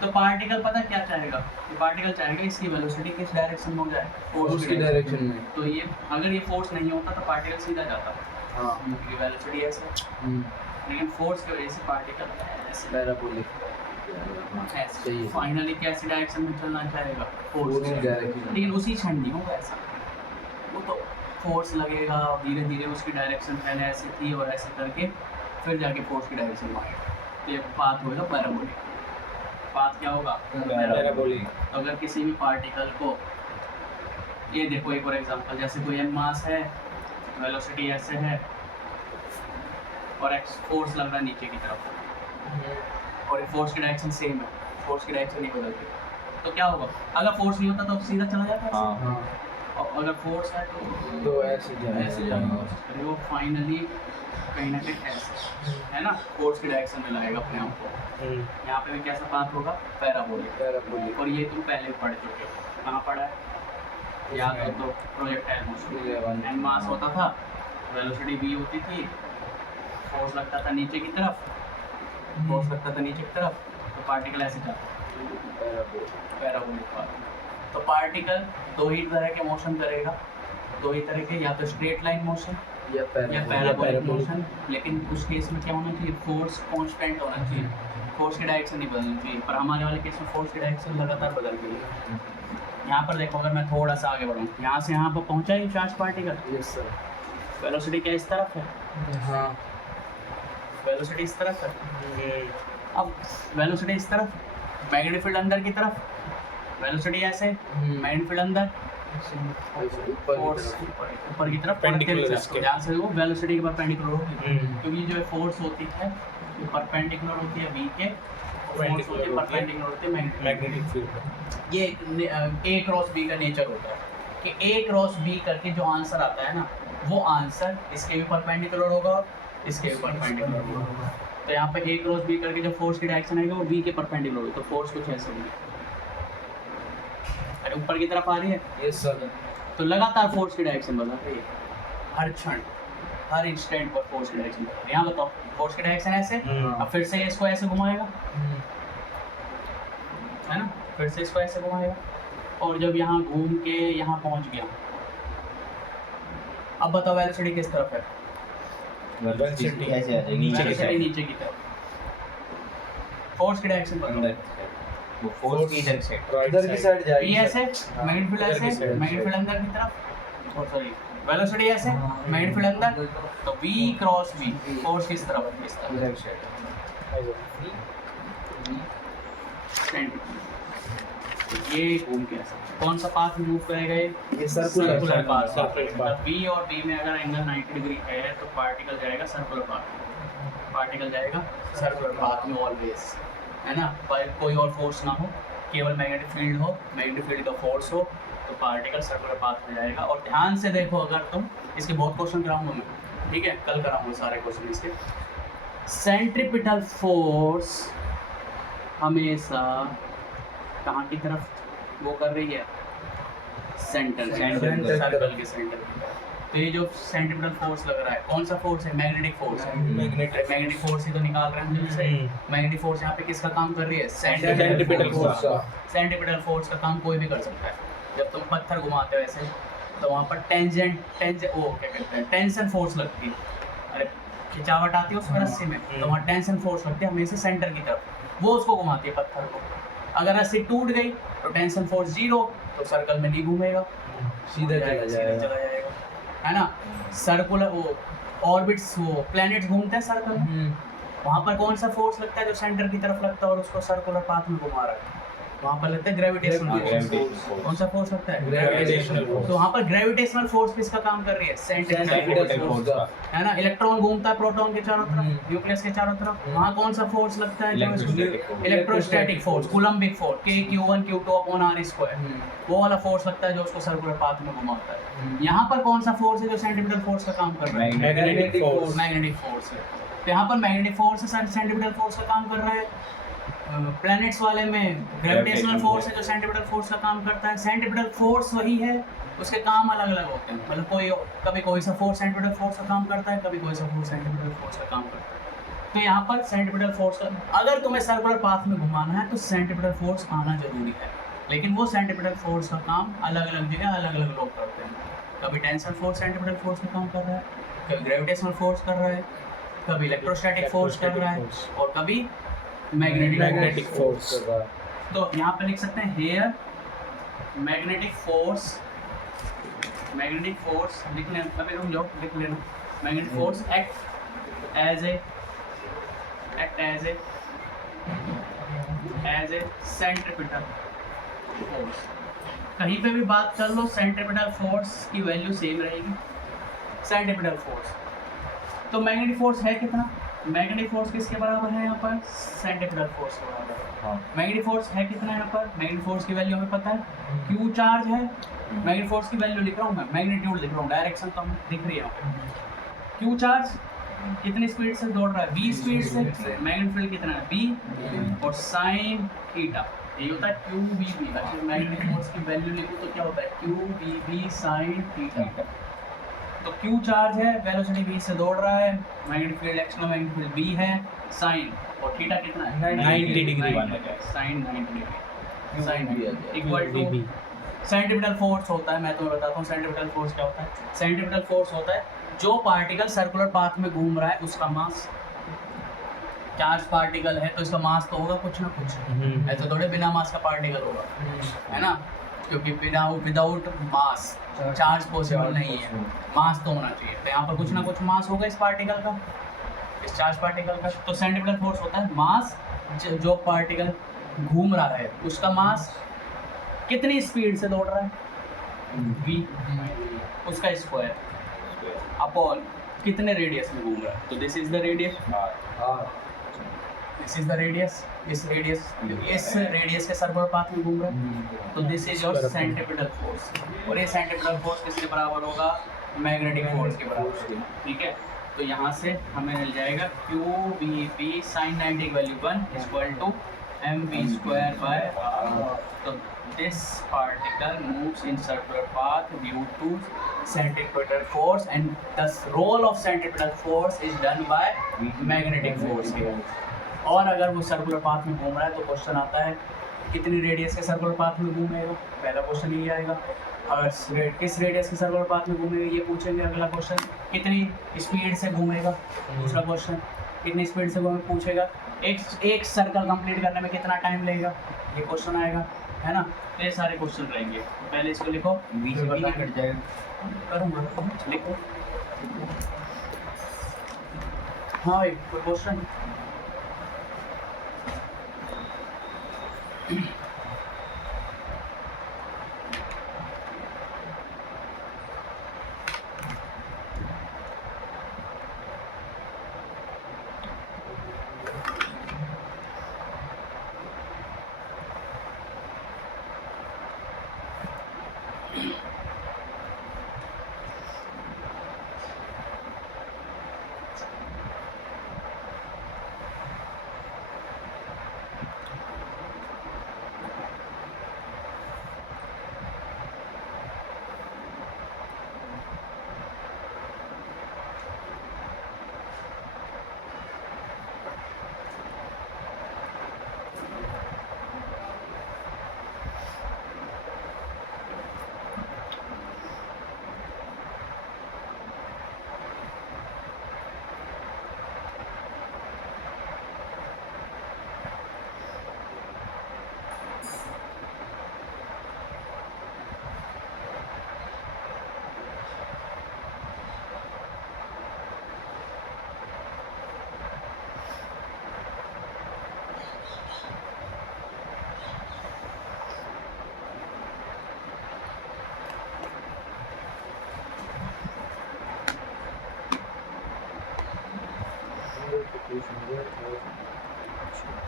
तो पार्टिकल पता क्या चाहेगा? पार्टिकल चाहेगा इसकी वेलोसिटी किस डायरेक्शन में हो जाए? फोर्स की डायरेक्शन में। तो ये अगर ये फोर्स नहीं होता तो पार्टिकल सीधा जाता, हाँ क्योंकि वेलोसिटी ऐसे, लेकिन फोर्स की वजह से पार्टिकल ऐसे पैराबोलिक ऐसे सही है। फाइनली कैसी डायरेक्शन में चलना चाहेगा? फोर्स फोर्स की डायरेक्शन। लेकिन उसी क्षण नहीं होगा ऐसा, वो तो फोर्स लगेगा धीरे धीरे, उसकी डायरेक्शन पहले ऐसे थी और ऐसे करके फिर जाके फोर्स की डायरेक्शन में आएगा, तो ये पाथ होगा पैराबोलिक। पाथ क्या होगा? पैराबोलिक। अगर किसी भी पार्टिकल को, ये देखो एक और एग्जांपल, जैसे कोई m मास है, वेलोसिटी ऐसे है और x फोर्स लग रहा है नीचे की तरफ, और फोर्स की डायरेक्शन सेम है, फोर्स की डायरेक्शन नहीं बदलती, तो क्या होगा? अगर फोर्स नहीं होता तो सीधा चला जाता है, हाँ और अगर फोर्स है तो ऐसे ऐसे जाएगा, तो वो फाइनली कहीं ना कहीं ऐसे, है ना, फोर्स की डायरेक्शन में लाएगा अपने आप को। यहाँ पे भी कैसा पाथ होगा? पैराबोलिक। पैराबोलिक। और ये तुम पहले पढ़ चुके हो, कहाँ पढ़ा है? याद हो तो प्रोजेक्टाइल मोशन। m मास होता था, वेलोसिटी v होती थी, फोर्स लगता था नीचे की तरफ, तो पार्टिकल ऐसे जाता, पैराबोलिक पाथ। तो पार्टिकल दो ही तरह के मोशन करेगा, या तो स्ट्रेट लाइन मोशन या या पैराबोलिक मोशन। लेकिन उस केस में क्या होना चाहिए? फोर्स कांस्टेंट होना चाहिए, फोर्स की डायरेक्शन नहीं बदलनी चाहिए। पर हमारे वाले केस में फोर्स की डायरेक्शन लगातार बदल रही है। यहाँ पर देखो, अगर मैं थोड़ा सा आगे बढ़ूँ, यहाँ से यहाँ पर पहुँचा ही charge particle, yes sir. Velocity क्या इस तरफ है? हाँ वेलोसिटी इस तरफ है। अब वेलोसिटी इस तरफ, मैग्नेटिक फील्ड अंदर की तरफ, वेलोसिटी ऐसे, मैग्नेटिक फील्ड अंदर, फोर्स ऊपर की तरफ, Perpendicular इसके। ध्यान से देखो, वेलोसिटी के परपेंडिकुलर होगी, क्योंकि जो फोर्स होती है परपेंडिकुलर होती है v के, फोर्स होती है परपेंडिकुलर होती है मैग्नेटिक फील्ड। ये a क्रॉस b का नेचर होता है कि a क्रॉस b करके जो आंसर आता है ना, वो आंसर इसके भी परपेंडिकुलर होगा, इसके भी परपेंडिकुलर होगा। तो यहाँ पे a क्रॉस b करके जो फोर्स की डायरेक्शन आएगा वो b के परपेंडिकुलर होगा, तो फोर्स कुछ ऐसे होगी, अरे ऊपर की तरफ आ रही है, यस सर। तो लगातार फोर्स की डायरेक्शन बदल रही है, हर क्षण हर इंस्टेंट पर फोर्स की डायरेक्शन बदल रही है। यहाँ बताओ, फोर्स की डायरेक्शन ऐसे, अब फिर से इसको ऐसे घुमाएगा, है ना, फिर से इसको ऐसे घुमाएगा, और जब यहाँ घूम के यहाँ पहुँच गया, अब बताओ वेलोसिटी किस तरफ है? वेलोसिटी ऐसे आ जाएगी वेलोसिटी नीचे की तरफ, फोर्स की डायरेक्शन बदल, वो फोर्स की इधर से राइट इधर की साइड जाएगी ये ऐसे, सर। मैग्नेटिक फील्ड इधर की ऐसे, side मैग्नेटिक फील्ड अंदर की तरफ, और सॉरी वेलोसिटी ऐसे, मैग्नेटिक फील्ड अंदर, तो v क्रॉस v, फोर्स किस तरफ है? इस तरफ, इधर साइड ये घूम के ऐसा कौन सा पाथ मूव करेगा? ये circular path. circular path। V और B में अगर एंगल 90 डिग्री है तो पार्टिकल जाएगा सर्कुलर पाथ में ऑलवेज, है ना, पर कोई और फोर्स ना हो, केवल मैग्नेटिक फील्ड हो, मैग्नेटिक फील्ड का फोर्स हो, तो पार्टिकल सर्कुलर पाथ में जाएगा। और ध्यान से देखो, अगर तुम इसके बहुत क्वेश्चन कराऊंगा मैं, ठीक है, कल कराऊंगा सारे क्वेश्चन इसके। सेंट्रीपिटल फोर्स हमेशा कहाँ की तरफ वो कर रही है? सेंटर, सर्कल के सेंटर की तरफ। तो ये जो सेंट्रीपिटल फोर्स लग रहा है कौन सा फोर्स है? मैग्नेटिक फोर्स है। मैग्नेटिक मैग्नेटिक फोर्स ही तो निकाल रहे हैं हम जल्दी से। मैग्नेटिक फोर्स यहाँ पे किसका काम कर रही है? सेंट्रीपिटल फोर्स का। सेंट्रीपिटल फोर्स का काम कोई भी कर सकता है। जब तुम पत्थर घुमाते हो ऐसे तो वहाँ पर टेंशन क्या कहते हैं, टेंशन फोर्स लगती है। अरे खिंचावट आती है उसमें रस्सी में, तो वहाँ टेंशन फोर्स लगती है हमेशा सेंटर की तरफ, वो उसको घुमाती है पत्थर को। अगर रस्सी टूट गई तो टेंशन फोर्स 0, तो सर्कल में नहीं घूमेगा, सीधा चला चला जाएगा। जाएगा, है ना। सर्कुलर वो ऑर्बिट्स, वो प्लैनेट्स घूमते हैं सर्कल में, वहाँ पर कौन सा फोर्स लगता है? जो सेंटर की तरफ लगता है और उसको सर्कुलर पाथ में घुमा रहा है, वहाँ पर लगता है ग्रेविटेशनल फोर्स। कौन सा फोर्स लगता है? Gravitational force. तो वहाँ पर ग्रेविटेशनल फोर्स किसका काम कर रही है? सेंट्रीपिटल फोर्स का। है ना। इलेक्ट्रॉन घूमता है प्रोटॉन के चारों तरफ, न्यूक्लियस के चारों तरफ, वहाँ कौन सा फोर्स लगता है? Electrostatic force, Coulombic force, Q1 Q2/r², वो वाला फोर्स लगता है जो उसको सर्कुलर पाथ में घुमाता है। यहाँ पर कौन सा फोर्स है जो सेंट्रीपिटल फोर्स का काम कर रहा है? Magnetic force. मैग्नेटिक फोर्स है। तो यहाँ पर मैग्नेटिक फोर्स है, सेंट्रीपिटल फोर्स का काम कर रहा है। प्लैनेट्स वाले में ग्रेविटेशनल फोर्स है जो सेंट्रीपिटल फोर्स का काम करता है। सेंट्रीपिटल फोर्स वही है, उसके काम अलग अलग होते हैं, मतलब कभी कोई सा फोर्स सेंट्रीपिटल फोर्स का काम करता है, कभी कोई सा फोर्स सेंट्रीपिटल फोर्स का काम करता है। तो यहाँ पर सेंट्रीपिटल फोर्स का, अगर तुम्हें सर्कुलर पाथ में घुमाना है तो सेंट्रीपिटल फोर्स आना जरूरी है, लेकिन वो सेंट्रीपिटल फोर्स का काम अलग अलग जगह अलग अलग लोग करते हैं। कभी टेंशन फोर्स सेंट्रीपिटल फोर्स का काम कर रहा है, कभी ग्रेविटेशनल फोर्स कर रहा है, कभी इलेक्ट्रोस्टैटिक फोर्स कर रहा है, और कभी मैग्नेटिक फोर्स। तो यहाँ पे लिख सकते हैं हेयर मैग्नेटिक फोर्स लिख लेना, अभी रुक जाओ, लिख लेना। Magnetic force act as a centripetal force. कहीं पे भी बात कर लो सेंट्रीपिटल फोर्स की वैल्यू सेम रहेगी। सेंट्रीपिटल फोर्स तो मैग्नेटिक फोर्स है कितना? मैग्नेटिक फोर्स किसके बराबर है यहाँ पर? सेंट्रीपिटल फोर्स के बराबर है। हाँ। मैग्नेटिक फोर्स है कितना यहाँ पर? मैग्नेटिक फोर्स की वैल्यू हमें पता है, Q चार्ज है। मैग्नेटिक फोर्स की वैल्यू लिख रहा हूँ मैं, मैग्नीट्यूड लिख रहा हूँ, डायरेक्शन तो हमें दिख रही है यहाँ पे। Q चार्ज कितनी स्पीड से दौड़ रहा है? v स्पीड से। मैग्नेटिक फील्ड कितना है? b, और साइन थीटा ये होता है QVB। अच्छा मैग्नेटिक फोर्स की वैल्यू लिखूँ तो क्या होता है? QVB sine theta. तो Q चार्ज है, वेलोसिटी v से दौड़ रहा है, मैग्नेटिक फील्ड एक्सट्रामैग्नेटिक फील्ड b है, साइन और थीटा कितना है? 90 डिग्री। साइन 90 डिग्री, साइन भी आ जाए। इक्वल टू सेंट्रीपिटल फोर्स होता है। मैं तुम्हें बताता हूँ सेंट्रीपिटल फोर्स क्या होता है। सेंट्रीपिटल फोर्स होता है जो पार्टिकल सर्कुलर पाथ में घूम रहा है उसका मास। चार्ज पार्टिकल है तो इसका मास तो होगा कुछ ना कुछ, ऐसा थोड़े बिना मास का पार्टिकल होगा, है ना, क्योंकि विदाउट मास चार्ज पॉसिबल नहीं है, मास तो होना चाहिए। तो यहाँ पर कुछ ना कुछ मास होगा इस पार्टिकल का, इस चार्ज पार्टिकल का। तो सेंट्रीपिटल फोर्स होता है मास, जो पार्टिकल घूम रहा है उसका मास कितनी स्पीड से दौड़ रहा है, v, उसका स्क्वायर अपॉन कितने रेडियस में घूम रहा है। तो this is the radius, this is the radius, इस रेडियस के सर्कुलर पाथ में घूम रहा है। तो this is your centripetal force, और ये सेंट्रीपिटल फोर्स किसके बराबर होगा? मैग्नेटिक फोर्स के बराबर, ठीक है। तो यहाँ से हमें मिल जाएगा QVB sin 90 value 1 equal to mv²/r। तो this particle moves in circular path due to centripetal force, and the role of centripetal force is done by magnetic force here। और अगर वो सर्कुलर पाथ में घूम रहा है तो क्वेश्चन आता है कितनी रेडियस के सर्कुलर पाथ में घूमेगा, पहला क्वेश्चन ये आएगा। अगर किस रेडियस के सर्कुलर पाथ में घूमेगा ये पूछेंगे, अगला क्वेश्चन कितनी स्पीड से घूमेगा, दूसरा क्वेश्चन कितनी स्पीड से घूमेगा पूछेगा, एक सर्कल कंप्लीट करने में कितना टाइम लगेगा, ये क्वेश्चन आएगा, है ना। तो ये सारे क्वेश्चन रहेंगे। पहले इसको लिखो, कट जाएगा। करूँगा, लिखो। हाँ एक क्वेश्चन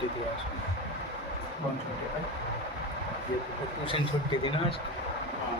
छुट्टी थी आज। कौन छोटे भाई? ये तो ट्यूशन छुट्टी थी ना आज। हाँ।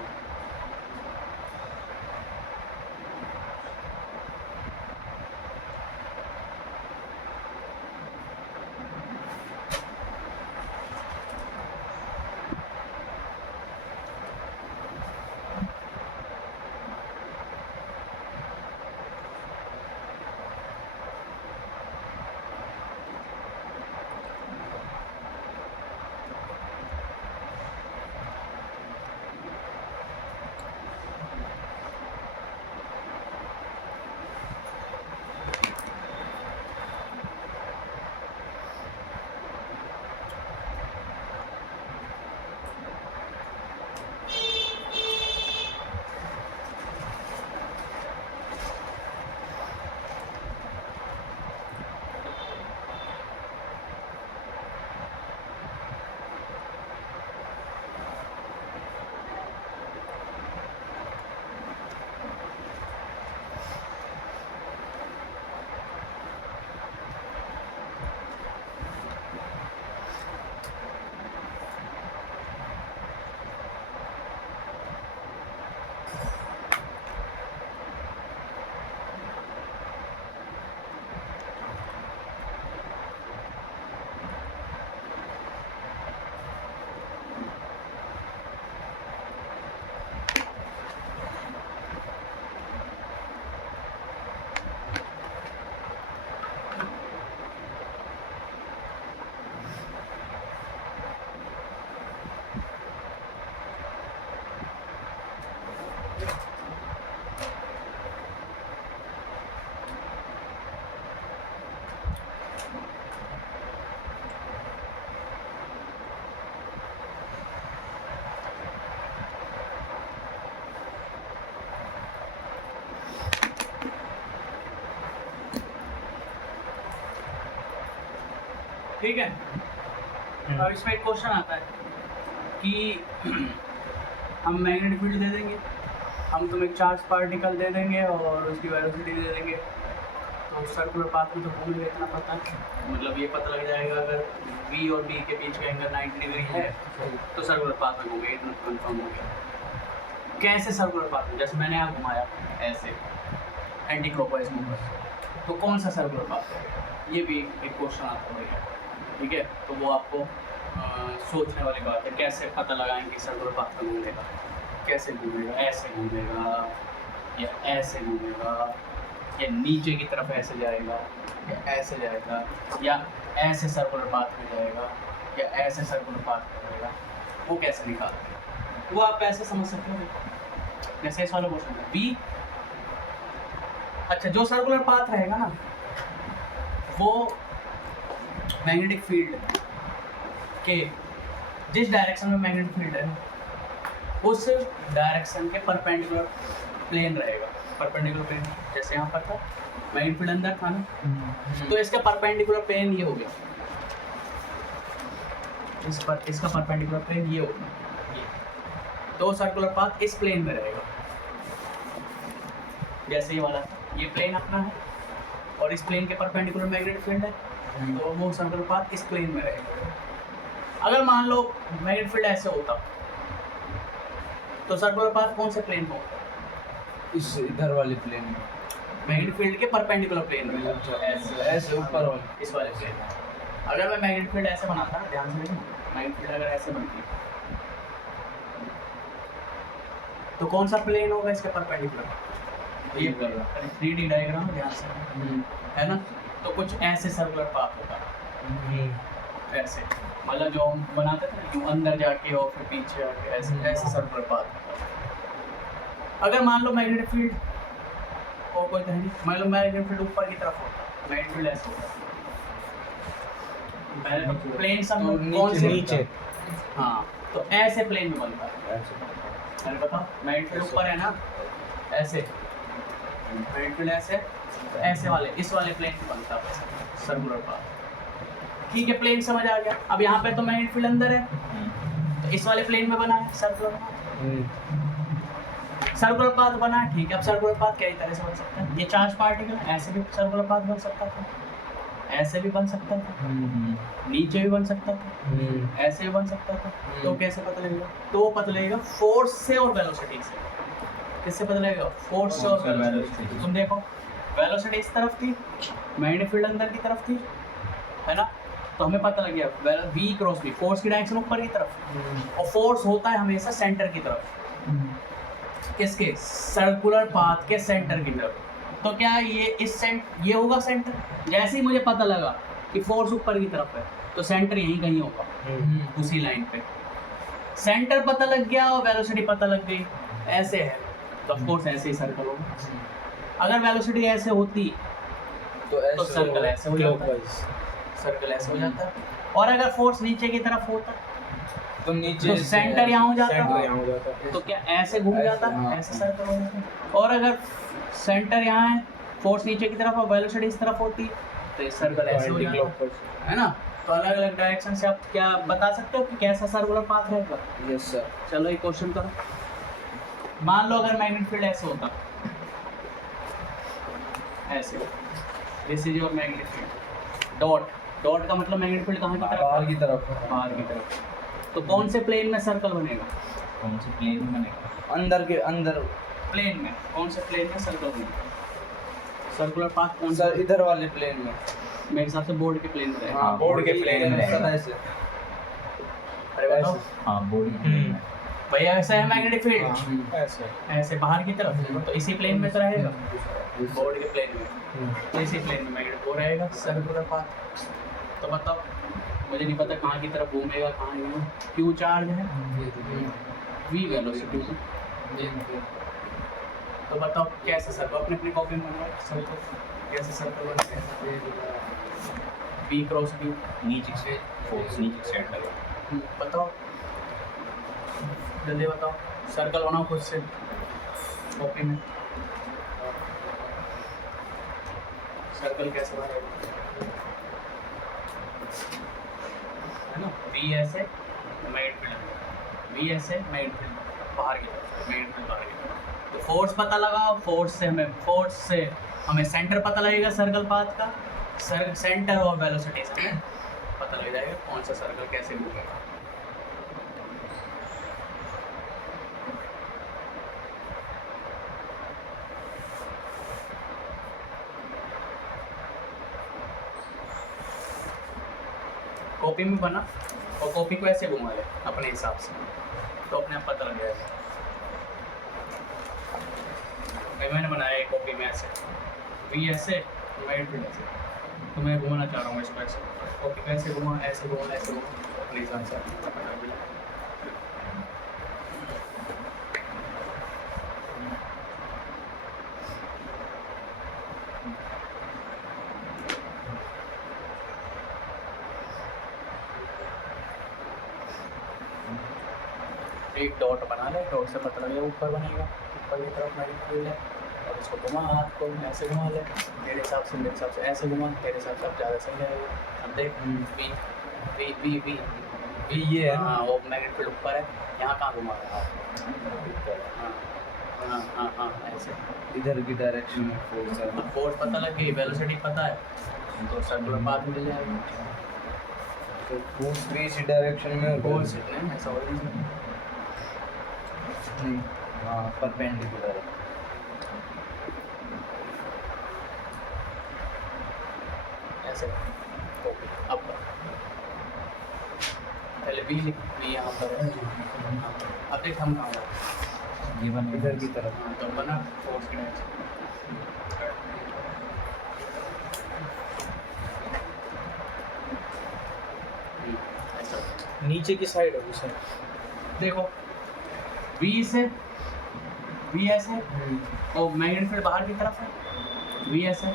ठीक है। अब इसमें एक क्वेश्चन आता है कि हम मैग्नेटिक फील्ड दे देंगे, हम तुम्हें एक चार्ज पार्टिकल दे देंगे और उसकी वेलोसिटी दे देंगे, तो सर्कुलर पाथ में तो घूमेंगे इतना पता है, मतलब ये पता लग जाएगा अगर V और B के बीच का एंगल 90 डिग्री है तो सर्कुलर पाथ में घूमेंगे, इतना कंफर्म हो गया। कैसे सर्कुलर पाथ में? जैसे मैंने यहाँ घुमाया ऐसे एंटी क्लॉकवाइज मूवमेंट, तो कौन सा सर्कुलर पाथ है? ये भी एक क्वेश्चन आता है, ठीक है। तो वो आपको सोचने वाली बात है, कैसे पता लगाएंगे सर्कुलर पाथ में घूमेगा, कैसे घूमेगा, ऐसे घूमेगा या ऐसे घूमेगा या नीचे की तरफ ऐसे जाएगा या ऐसे जाएगा या ऐसे सर्कुलर पाथ में जाएगा या ऐसे सर्कुलर पाथ में जाएगा, वो कैसे निकालेंगे? वो आप ऐसे समझ सकते हो, जैसे इस वाला क्वेश्चन है बी। अच्छा, जो सर्कुलर पाथ रहेगा ना वो मैग्नेटिक फील्ड के जिस डायरेक्शन में मैग्नेटिक फील्ड है उस डायरेक्शन के परपेंडिकुलर प्लेन रहेगा। परपेंडिकुलर प्लेन जैसे यहाँ पर था, मैग्नेटिक फील्ड अंदर था ना, तो इसका परपेंडिकुलर प्लेन ये हो गया, इसका परपेंडिकुलर प्लेन ये हो गया, ये। तो सर्कुलर पाथ इस प्लेन में रहेगा, जैसे ये वाला ये प्लेन अपना है और इस प्लेन के परपेंडिकुलर मैग्नेटिक फील्ड है, तो वो सर्कुलर पाथ इस प्लेन में रहेगा। अगर मान लो मैग्नेटिक फील्ड ऐसे होता तो सर्कुलर पाथ कौन से प्लेन में होता? इस इधर वाले प्लेन में, मैग्नेटिक फील्ड के परपेंडिकुलर प्लेन में, ऐसे ऊपर वाले, इस वाले प्लेन में। अगर मैं मैग्नेटिक फील्ड ऐसे बनाता, ध्यान से देखो, मैग्नेटिक फील्ड अगर ऐसे बनती तो कौन सा प्लेन होगा इसके परपेंडिकुलर? ये 3D डायग्राम ध्यान से है ना, तो कुछ ऐसे सर्कुलर पाथ होता है, ऐसे, मतलब जो हम बनाते थे ना, यूं अंदर जाके और फिर पीछे आके, ऐसे ऐसे सर्कुलर पाथ होता है। अगर मान लो मैग्नेटिक फील्ड और कोई कहीं नहीं, मान लो मैग्नेटिक फील्ड ऊपर की तरफ होता, मैग्नेटिक फील्ड ऐसे होता, पहले तो प्लेन सब कौन से नीचे, हाँ, तो ऐसे प्लेन में बनता है। अरे बताओ, मैग्नेटिक फील्ड ऊपर है ना, ऐसे मैग्नेटिक फील्ड ऐसे, तो ऐसे वाले इस वाले प्लेन में बनता है सर्कुलर पाथ। ठीक है, प्लेन समझ आ गया। अब यहाँ पे तो मैग्नेटिक फील्ड अंदर है, तो इस वाले प्लेन में बना है सर्कुलर पाथ। सर्कुलर पाथ बना है, ठीक है। अब सर्कुलर पाथ कई तरह से बन सकता है, ये चार्ज पार्टिकल ऐसे भी सर्कुलर पाथ बन सकता था, ऐसे भी बन सकता था, नीचे भी बन सकता था, ऐसे भी बन सकता था। तो कैसे पता लगेगा? तो वो पता लगेगा फोर्स से और वेलोसिटी से। किससे पता लगेगा? फोर्स से और वेलोसिटी। तुम देखो वेलोसिटी इस तरफ थी, मैग्नेटिक फील्ड अंदर की तरफ थी, है ना? तो हमें पता लग गया v क्रॉस v, फोर्स की डायरेक्शन ऊपर की तरफ, और फोर्स होता है हमेशा सेंटर की तरफ। किसके? सर्कुलर पाथ के सेंटर की तरफ। तो क्या ये ये होगा सेंटर? जैसे ही मुझे पता लगा कि फोर्स ऊपर की तरफ है तो सेंटर यहीं कहीं होगा, उसी लाइन पे। सेंटर पता लग गया और वेलोसिटी पता लग गई, ऐसे है तो ऑफ कोर्स ऐसे ही सर्कल होगा। अगर वेलोसिटी ऐसे होती तो सर्कल ऐसे हो जाता, सर्कल ऐसे हो जाता। और अगर फोर्स नीचे की तरफ होता तो नीचे तो सेंटर यहाँ हो जाता, सेंटर यहाँ हो जाता। तो क्या ऐसे घूम जाता, ऐसे सर्कल हो जाता। और अगर सेंटर यहाँ है, फोर्स नीचे की तरफ और वेलोसिटी इस तरफ होती तो ये सर्कल ऐसे हो जाता, है ना? तो अलग अलग डायरेक्शन से आप क्या बता सकते हो कि कैसा सर्कुलर पाथ रहेगा? Yes sir. चलो एक क्वेश्चन करो। मान लो अगर मैग्नेटिक फील्ड ऐसे होता, ऐसे, this is your magnetic field, dot, dot का मतलब मैग्नेटिक फील्ड कहाँ की तरफ? बाहर की तरफ। बाहर की तरफ। तो कौन से प्लेन में सर्कल बनेगा? कौन से प्लेन में बनेगा? अंदर के अंदर। प्लेन में, कौन से प्लेन में सर्कल बनेगा? सर्कुलर पाथ कौन सा? सर इधर वाले प्लेन में। मेरे हिसाब से बोर्ड के प्लेन में रहेगा। हाँ, बोर्ड के प्लेन में। सर ऐसे। अरे बताओ। हाँ बोर्ड के प्लेन में। भैया ऐसा है मैग्नेटिक फील्ड, ऐसे ऐसे बाहर की तरफ, तो इसी प्लेन में तो रहेगा, बोर्ड के प्लेन में। तो इसी प्लेन में मैग्नेटिक वो रहेगा सर्कुलर पाथ। तो बताओ, मुझे नहीं पता कहाँ की तरफ घूमेगा, कहाँ नहीं। क्यू चार्ज है, v वेलोसिटी। तो बताओ कैसे सर्कल, अपने अपनी कॉपी में बनाओ सर्कल, कैसे सर्कल बनते हैं? v क्रॉस v, नीचे से फोर्स नीचे से लगा। बताओ जल्दी बताओ, सर्कल बनाओ खुद से कॉपी में। सर्कल कैसे बनेगा, है ना? v ऐसे मैग्नेटिक फील्ड, v ऐसे मैग्नेटिक फील्ड बाहर की तरफ, मैग्नेटिक फील्ड बाहर की तरफ। तो फोर्स पता लगाओ, फोर्स से हमें सेंटर पता लगेगा सर्कल पाथ का, सेंटर और वेलोसिटी से हमें पता लग जाएगा कौन सा सर्कल कैसे घूमेगा। कॉपी में बना और कॉपी को ऐसे घुमा ले अपने हिसाब से, तो अपने आप पता लग जाएगा। मैंने बनाया एक कॉपी में ऐसे, v ऐसे, मैग्नेटिक फील्ड ऐसे, तो मैं घुमाना चाह रहा हूँ इसको ऐसे। कॉपी को ऐसे घुमा, ऐसे घुमा, ऐसे घुमा, अपने हिसाब से। एक डॉट बना ले, डॉट से पता लगेगा ऊपर बनेगा, ऊपर की तरफ मैग्नेटिक फील्ड है। और इसको घुमा, हाथ को ऐसे घुमा ले, मेरे हिसाब से ऐसे घुमा, तेरे हिसाब से अब ज़्यादा सही रहेगा। अब देख v ये है। हाँ, वो मैग्नेटिक फील्ड ऊपर है, यहाँ कहाँ घुमा रहा है? हाँ हाँ हाँ, ऐसे इधर की डायरेक्शन में फोर्स है। अब फोर्स पता लग गई, वेलोसिटी पता है, तो सर्कुलर पाथ मिल जाएगा। तो फोर्स भी इसी डायरेक्शन में और फोर्स नहीं ऐसा हो नहीं, हाँ परपेंडिकुलर है। ऐसे। तो अब पहले बी लिख, बी यहाँ पर है। हाँ, अब देख हम कहाँ हैं? ये बन इधर की तरफ। हाँ, तो बना फोर्स की डायरेक्शन। ऐसा नीचे की साइड है सर। देखो v से, v ऐसे और मैग्नेटिक फील्ड बाहर की तरफ है, v ऐसे,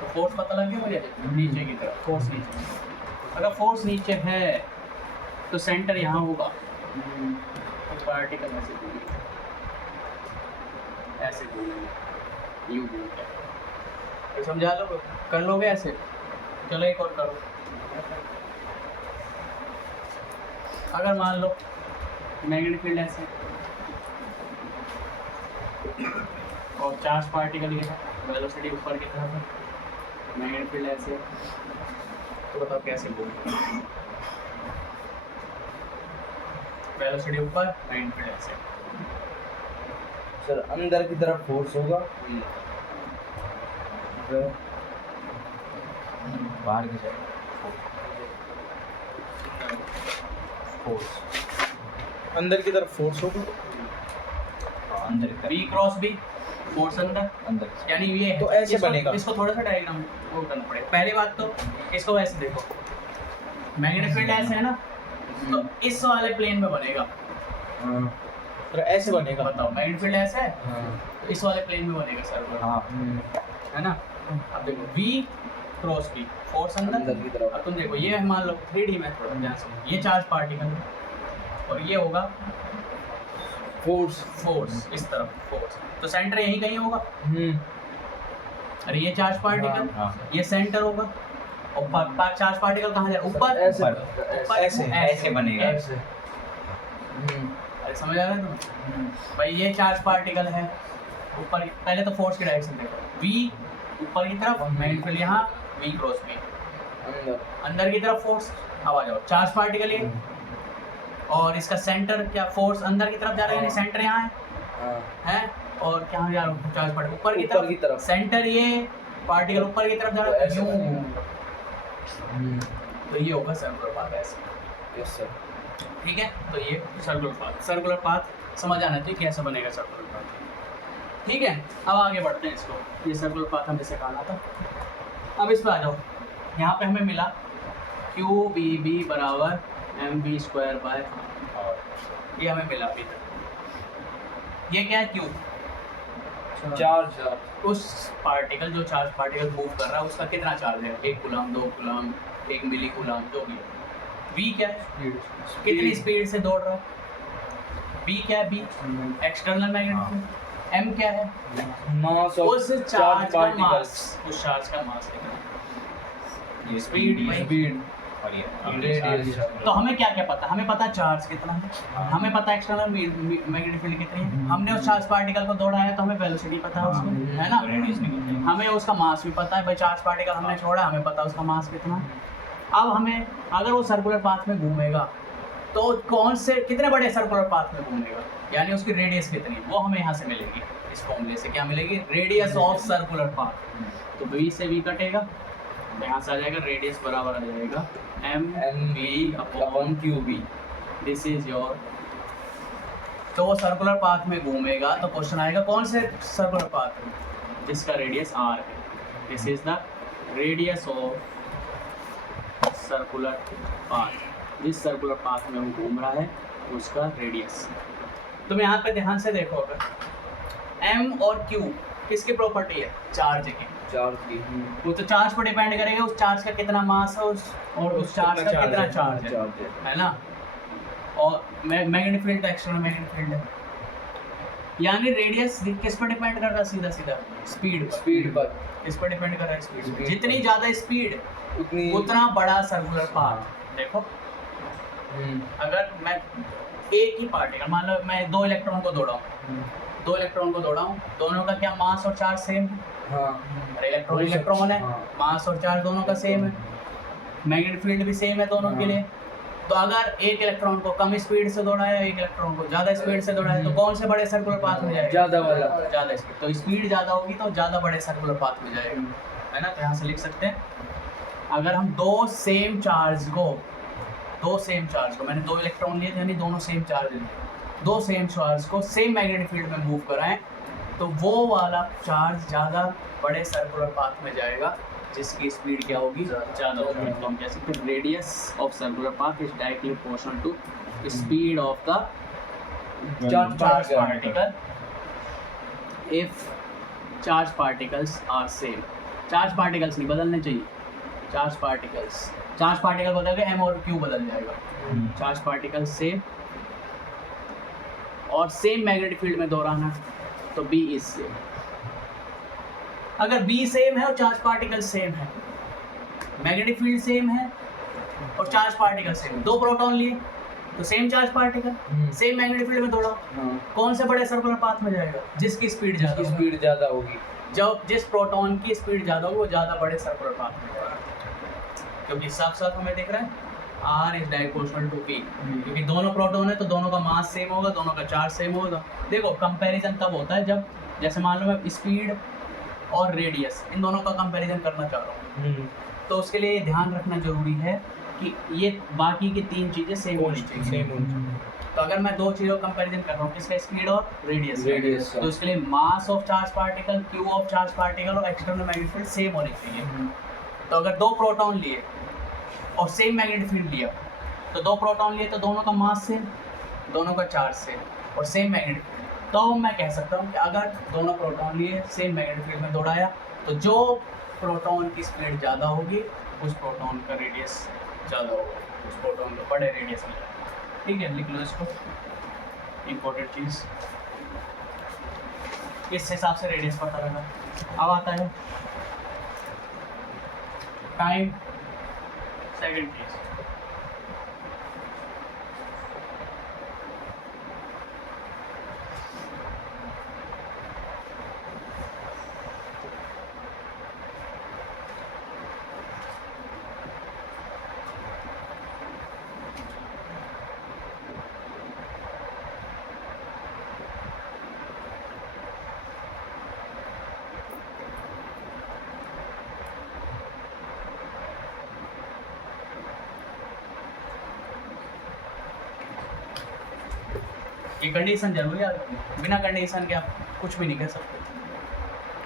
तो फोर्स पता लग गया मुझे नीचे की तरफ, फोर्स नीचे। अगर फोर्स नीचे है तो सेंटर यहाँ होगा, तो पार्टिकल ऐसे घूमेंगे, ऐसे घूमेंगे, यूँ घूमते हैं। तो समझा लो, कर लोगे ऐसे? चलो एक और करो। अगर मान लो मैग्नेटिक फील्ड ऐसे और चार्ज पार्टिकल ये है, वेलोसिटी ऊपर की तरफ है, मैग्नेटिक फील्ड ऐसे, तो तो बताओ कैसे घूमेगा। वेलोसिटी ऊपर, मैग्नेटिक फील्ड ऐसे। सर अंदर की तरफ फोर्स होगा, बाहर की साइड फोर्स, अंदर की तरफ फोर्स होगा, अंदर की तरफ बी क्रॉस बी, फोर्स अंदर, अंदर यानी ये है। तो ऐसे इसको- बनेगा। इसको थोड़ा सा डायग्राम वो करना पड़ेगा। पहली बात तो इसको ऐसे देखो, मैग्नेटिक फील्ड ऐसे है ना, तो इस वाले प्लेन में बनेगा। तो ऐसे बनेगा। बताओ मैग्नेटिक फील्ड ऐसे है, हाँ तो इस वाले प्लेन में बनेगा सर्कुलर, हाँ है ना। अब देखो V क्रॉस B, फोर्स अंदर। अंदर की तरफ। अब तुम देखो ये है, मान लो 3D में थोड़ा ध्यान से, ये चार्ज पार्टिकल और ये होगा फोर्स। फोर्स, इस तरफ फोर्स, तो सेंटर यहीं कहीं होगा। और ये चार्ज पार्टिकल, हाँ। ये सेंटर होगा, और चार्ज पार्टिकल कहाँ जाए, ऊपर ऐसे ऊपर ऐसे ऐसे बनेगा। ऐसे। अरे समझ आ रहा है तुम्हें भाई, ये चार्ज पार्टिकल है ऊपर। पहले तो फोर्स की डायरेक्शन देखो, V ऊपर की तरफ, मैग्नेटिक फील्ड यहाँ, V क्रॉस B अंदर। अंदर की तरफ फोर्स। अब आ जाओ चार्ज पार्टिकल ये, और इसका सेंटर क्या, फोर्स अंदर की तरफ जा रहा है, यानी सेंटर यहाँ है, हाँ। और क्या जा रहा है चार्ज पार्टिकल ऊपर की ऊपर की तरफ, तरफ। सेंटर ये, पार्टिकल ऊपर की तरफ जा रहा है, ऐसे यूं। हम्म। तो ये होगा सर्कुलर पाथ ऐसे, यस सर। ठीक है। तो ये सर्कुलर पाथ, सर्कुलर पाथ समझ आना चाहिए कैसे बनेगा सर्कुलर पाथ, ठीक है। अब आगे बढ़ते हैं इसको, ये सर्कुलर पाथ हमें सिखाना था। अब इस पर आ जाओ, यहाँ पे हमें मिला QBB बराबर mv² ये हमें मिला अभी तक। ये क्या है, Q, चार्ज। उस पार्टिकल जो चार्ज पार्टिकल मूव कर रहा है उसका कितना चार्ज है, 1 कूलम, 2 कूलम, 1 मिली कूलम, जो भी है। V क्या है, कितनी स्पीड से दौड़ रहा है। B क्या है, B external magnetic field. M क्या है, मास उस चार्ज का मास, उस चार्ज का मास कितना। ये स्पीड स्पीड और ये रेडियस। तो हमें क्या क्या पता, हमें पता चार्ज कितना है, हमें पता एक्सटर्नल मैग्नेटिक फील्ड कितनी है, हमने उस चार्ज पार्टिकल को दौड़ा है तो हमें वेलोसिटी पता है उसकी, है ना। रेडियस भी कितनी है। हमें उसका मास भी पता है, भाई चार्ज पार्टिकल हमने छोड़ा, हमें पता है उसका मास कितना है। अब हमें अगर वो सर्कुलर पाथ में घूमेगा तो कौन से, कितने बड़े सर्कुलर पाथ में घूमेगा, यानी उसकी रेडियस कितनी, वो हमें यहाँ से मिलेगी। इस फॉर्मूले से क्या मिलेगी, रेडियस ऑफ सर्कुलर पाथ। तो V से V कटेगा, यहाँ से आ जाएगा रेडियस बराबर आ जाएगा mv/qb। दिस इज योर, तो वो सर्कुलर पाथ में घूमेगा तो क्वेश्चन आएगा कौन से सर्कुलर पाथ में, जिसका रेडियस r है। This is the radius of circular path, जिस सर्कुलर पाथ में वो घूम रहा है उसका रेडियस। तुम यहाँ पे ध्यान से देखो, अगर m और q किसकी प्रॉपर्टी है, चार्ज की। चार्ज की। वो तो चार्ज पर डिपेंड करेगा, उस चार्ज का कितना मास है और उस चार्ज का कितना चार्ज है ना। और magnetic field external magnetic field है, यानी रेडियस किस पर डिपेंड कर रहा है, सीधा सीधा स्पीड स्पीड पर। किस पर डिपेंड कर रहा है, स्पीड। Speed जितनी पर। ज़्यादा स्पीड उतनी उतना बड़ा सर्कुलर पाथ। देखो अगर मैं एक ही पार्टिकल, मान लो मैं 2 इलेक्ट्रॉन को दौड़ाऊँ, 2 इलेक्ट्रॉन को दौड़ाऊँ, दोनों का क्या मास और चार्ज सेम है। हाँ। अरे इलेक्ट्रॉन इलेक्ट्रॉन है, हाँ। मास और चार्ज दोनों का सेम है, मैग्नेटिक फील्ड भी सेम है दोनों के लिए। तो अगर एक इलेक्ट्रॉन को कम स्पीड से दौड़ाया, एक इलेक्ट्रॉन को ज़्यादा स्पीड से दौड़ाया, तो कौन से बड़े सर्कुलर पाथ में जाएगा, ज़्यादा वाला। ज़्यादा स्पीड। तो स्पीड ज़्यादा होगी तो ज़्यादा बड़े सर्कुलर पाथ में जाएगा, है ना। तो यहाँ से लिख सकते हैं, अगर हम दो सेम चार्ज को, मैंने 2 इलेक्ट्रॉन लिए थे, यानी दोनों सेम चार्ज हैं, 2 सेम चार्ज को सेम मैग्नेटिक फील्ड में मूव कराएं तो वो वाला चार्ज ज़्यादा बड़े सर्कुलर पाथ में जाएगा, जिसकी स्पीड क्या होगी, ज़्यादा होगी। तो हम कह सकते हैं radius of circular path is directly proportional to speed of the charge particle if charge particles are same. Charge particles नहीं बदलने चाहिए, चार्ज पार्टिकल बदल गए, m और q बदल जाएगा। चार्ज पार्टिकल सेम और सेम मैग्नेटिक फील्ड में दौड़ाना, तो B इज सेम। अगर B सेम है और चार्ज पार्टिकल सेम है, मैग्नेटिक फील्ड सेम है और चार्ज पार्टिकल सेम, 2 प्रोटॉन लिए तो same charge particle, same magnetic field में दौड़ा, कौन से बड़े सर्कुलर पाथ में जाएगा, जिसकी स्पीड ज़्यादा, स्पीड ज़्यादा होगी। जब जिस प्रोटॉन की स्पीड ज़्यादा होगी वो ज़्यादा बड़े सर्कुलर पाथ में जाएगा। क्योंकि साफ साफ हमें दिख रहा है R इज डायपोर्शनल टू P, क्योंकि दोनों प्रोटॉन है तो दोनों का मास सेम होगा, दोनों का चार्ज सेम होगा। देखो कंपैरिजन तब होता है जब, जैसे मान लो मैं स्पीड और रेडियस इन दोनों का कंपैरिजन करना चाह रहा हूँ, तो उसके लिए ध्यान रखना जरूरी है कि ये बाकी की तीन चीज़ें सेम होनी चाहिए। तो अगर मैं दो चीज़ों का कंपैरिजन कर रहा हूँ, किसका, स्पीड और रेडियस, Radius तो उसके लिए mass of charge particle, Q of charge particle और एक्सटर्नल मैग्नेटिक फील्ड सेम होने चाहिए। तो अगर दो प्रोटॉन लिए और सेम मैग्नेटिक फील्ड लिया, तो दो प्रोटॉन लिए तो दोनों का मास सेम, दोनों का चार्ज सेम और सेम मैग्नेटिक फील्ड, तो मैं कह सकता हूँ कि अगर दोनों प्रोटॉन लिए सेम मैग्नेटिक फील्ड में दौड़ाया, तो जो प्रोटॉन की स्पीड ज़्यादा होगी उस प्रोटॉन का रेडियस ज़्यादा होगा, उस प्रोटॉन को बड़े रेडियस में जाएगा। ठीक है, लिख लो इसको, इम्पोर्टेंट चीज़। इस हिसाब से रेडियस पता लगा। अब आता है टाइम, सेकंड चीज़। ये कंडीशन जरूर याद रखनी, बिना कंडीशन के आप कुछ भी नहीं कह सकते।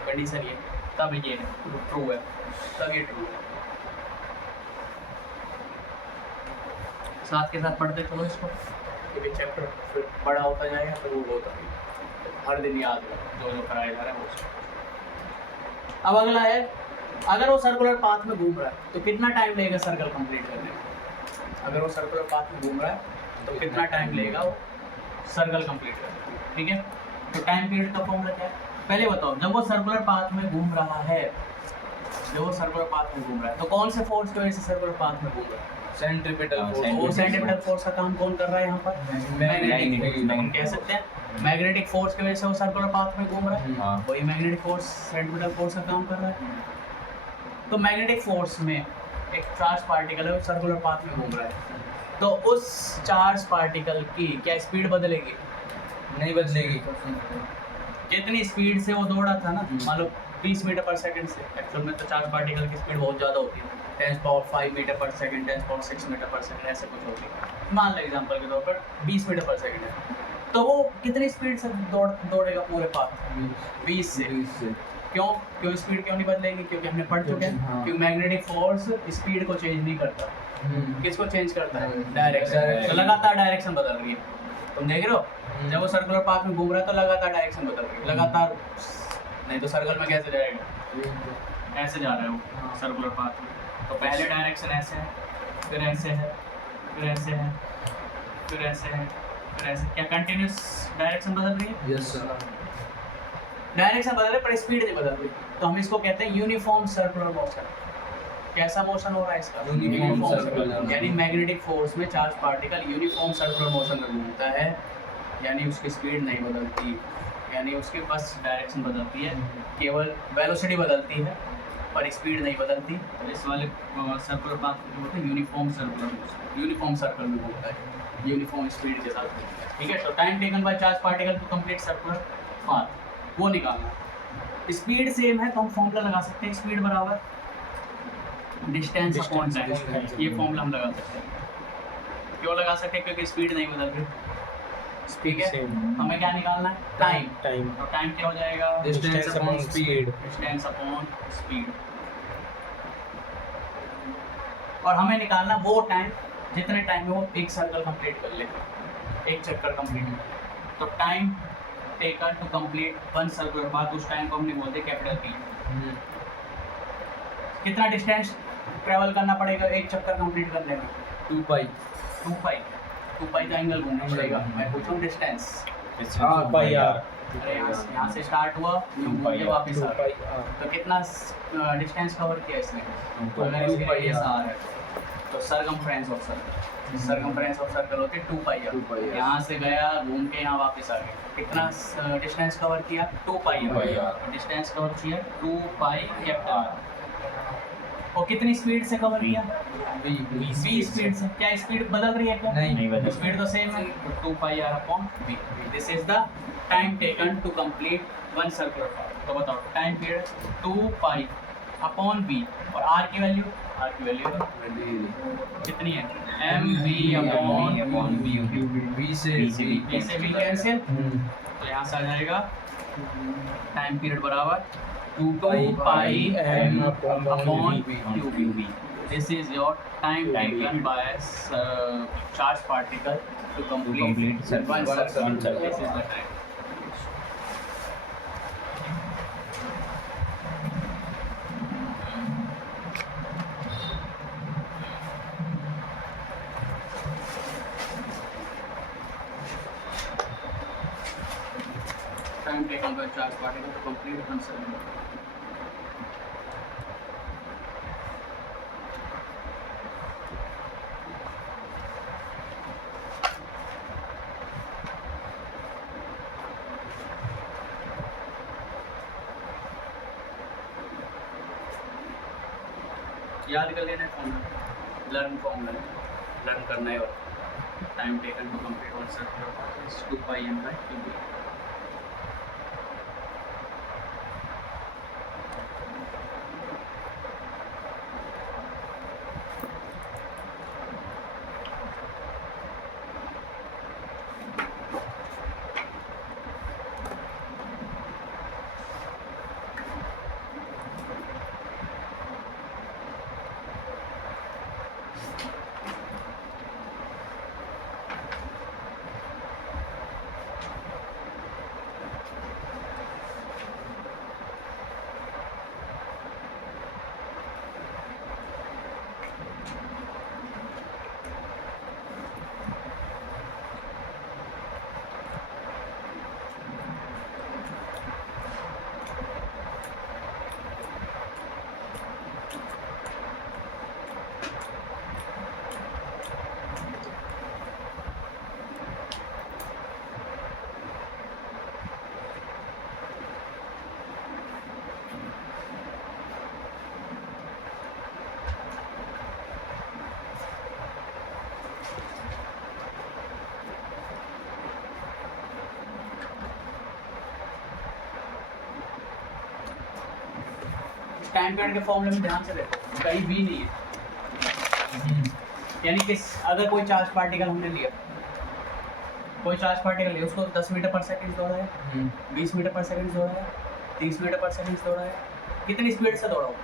कंडीशन ये, तब ये ट्रू है, तब ये ट्रू है। साथ के साथ पढ़ते चलो इसको, क्योंकि चैप्टर फिर बड़ा होता जाएगा तो वो होता है हर दिन याद हो जो जो कराया जा रहा है वो सब। अब अगला है, अगर वो सर्कुलर पाथ में घूम रहा है तो कितना टाइम लगेगा सर्कल कंप्लीट करने में। अगर वो सर्कुलर पाथ में घूम रहा है तो कितना टाइम लगेगा वो सर्कल कंप्लीट करने में। ठीक है, तो टाइम पीरियड का फॉर्मूला क्या है, पहले बताओ। जब वो सर्कुलर पाथ में घूम रहा है, जब वो सर्कुलर पाथ में घूम रहा है तो कौन से फोर्स की वजह से सर्कुलर पाथ में घूम रहा है, सेंट्रीपिटल वो सेंट्रीपिटल फोर्स का काम कौन कर रहा है यहाँ पर, मैग्नेटिक। हम कह सकते हैं मैग्नेटिक फोर्स की वजह से वो सर्कुलर पाथ में घूम रहा है, वही मैग्नेटिक फोर्स सेंट्रीपिटल फोर्स का काम कर रहा है। तो मैग्नेटिक फोर्स में एक चार्ज पार्टिकल है वो सर्कुलर पाथ में घूम रहा है, तो उस चार्ज पार्टिकल की क्या स्पीड बदलेगी, नहीं बदलेगी। जितनी स्पीड से वो दौड़ा था ना, मान लो 20 मीटर पर सेकंड से, एक्चुअल में तो चार्ज पार्टिकल की स्पीड बहुत ज़्यादा होती है, 10⁻5 मीटर पर सेकंड, 10⁻6 मीटर पर सेकंड, ऐसे कुछ होती है। मान लो एग्जांपल के तौर पर 20 मीटर पर सेकंड है, तो वो कितनी स्पीड से दौड़ेगा पूरे पाथ, 20 से। क्यों स्पीड क्यों नहीं बदलेगी, क्योंकि हमने पढ़ चुके हैं क्योंकि मैग्नेटिक फोर्स स्पीड को चेंज नहीं करता। किसको चेंज करता है, डायरेक्शन। तो लगातार डायरेक्शन बदल रही है, तुम देख रहे हो जब वो सर्कुलर पाथ में घूम रहा है तो लगातार डायरेक्शन बदल रही है, लगातार। नहीं तो सर्कल में कैसे जाएगा, ऐसे जा रहे हो सर्कुलर पाथ में, तो पहले डायरेक्शन ऐसे है, फिर ऐसे है, फिर ऐसे है, फिर ऐसे है, फिर ऐसे। क्या कंटिन्यूस डायरेक्शन बदल रही है, यस सर। डायरेक्शन बदल रही है पर स्पीड नहीं बदल रही, तो हम इसको कहते हैं यूनिफॉर्म सर्कुलर मोशन। कैसा मोशन हो रहा है इसका, यूनिफॉर्म सर्कुलर, यानी मैग्नेटिक फोर्स में charge particle uniform circular motion में घूमता है, यानी उसकी स्पीड नहीं बदलती, यानी उसकी बस डायरेक्शन बदलती है, केवल वेलोसिटी बदलती है पर स्पीड नहीं बदलती। तो इस वाले सर्कुलर पाथ जो होता है uniform circular motion, uniform circle में घूमता है, यूनिफॉर्म स्पीड के साथ घूमता है। ठीक है, तो time taken by charge particle to complete circular path वो निकालना। स्पीड सेम है तो हम फॉर्मूला लगा सकते हैं, स्पीड बराबर डिस्टेंस अपॉन टाइम, ये फॉर्मूला हम लगा सकते हैं। क्यों लगा सकते हैं, क्योंकि स्पीड नहीं बदल रही। ठीक है, हमें क्या निकालना है, टाइम। तो टाइम क्या हो जाएगा, distance upon speed. Distance upon speed. और हमें निकालना वो टाइम जितने टाइम में वो एक सर्कल कंप्लीट कर ले, एक चक्कर कंप्लीट कर ले। तो time taken to complete one circular path, उस टाइम को हमने बोलते हैं कैपिटल T। कितना डिस्टेंस ट्रेवल करना पड़ेगा एक चक्कर कंप्लीट करने में, 2 पाई। 2 पाई का एंगल घूमना पड़ेगा। मैं पूछूं डिस्टेंस, पाई आर। अरे यहाँ से स्टार्ट हुआ ये वापस आ रहा, तो कितना डिस्टेंस कवर किया इसने, अगर इसकी रेडियस r है तो circumference of circle, circumference of circle होती है 2 पाई r। यहाँ से गया घूम के यहाँ वापस आ गया, कितना डिस्टेंस कवर किया, 2 पाई r। डिस्टेंस कवर किया 2 पाई कैपिटल R। और कितनी स्पीड से कवर किया? V v स्पीड से। क्या स्पीड बदल रही है क्या? नहीं बदल। स्पीड तो सेम है, 2 pi r upon v। This is the time taken to complete one circular path. तो बताओ time period 2 pi upon v और r की वैल्यू कितनी है? mv अपॉन V से v से v कैंसिल, तो यहाँ से आ जाएगा टाइम पीरियड बराबर 2 pi m upon qv। This is your time taken by charged particle to complete one circle. This is the time. Time taken by charged particle to complete one circle. याद कर लेना formula, learn करना है। और time taken to complete one circular is 2 pi m by qv। Time period के फॉर्मूले में ध्यान से देखो, कहीं भी नहीं है। यानी कि अगर कोई चार्ज पार्टिकल हमने लिया, कोई चार्ज पार्टिकल लिया, उसको 10 मीटर पर सेकंड दौड़ाया, 20 मीटर पर सेकंड दौड़ाया, 30 मीटर पर सेकंड दौड़ाया, कितनी स्पीड से दौड़ाओ?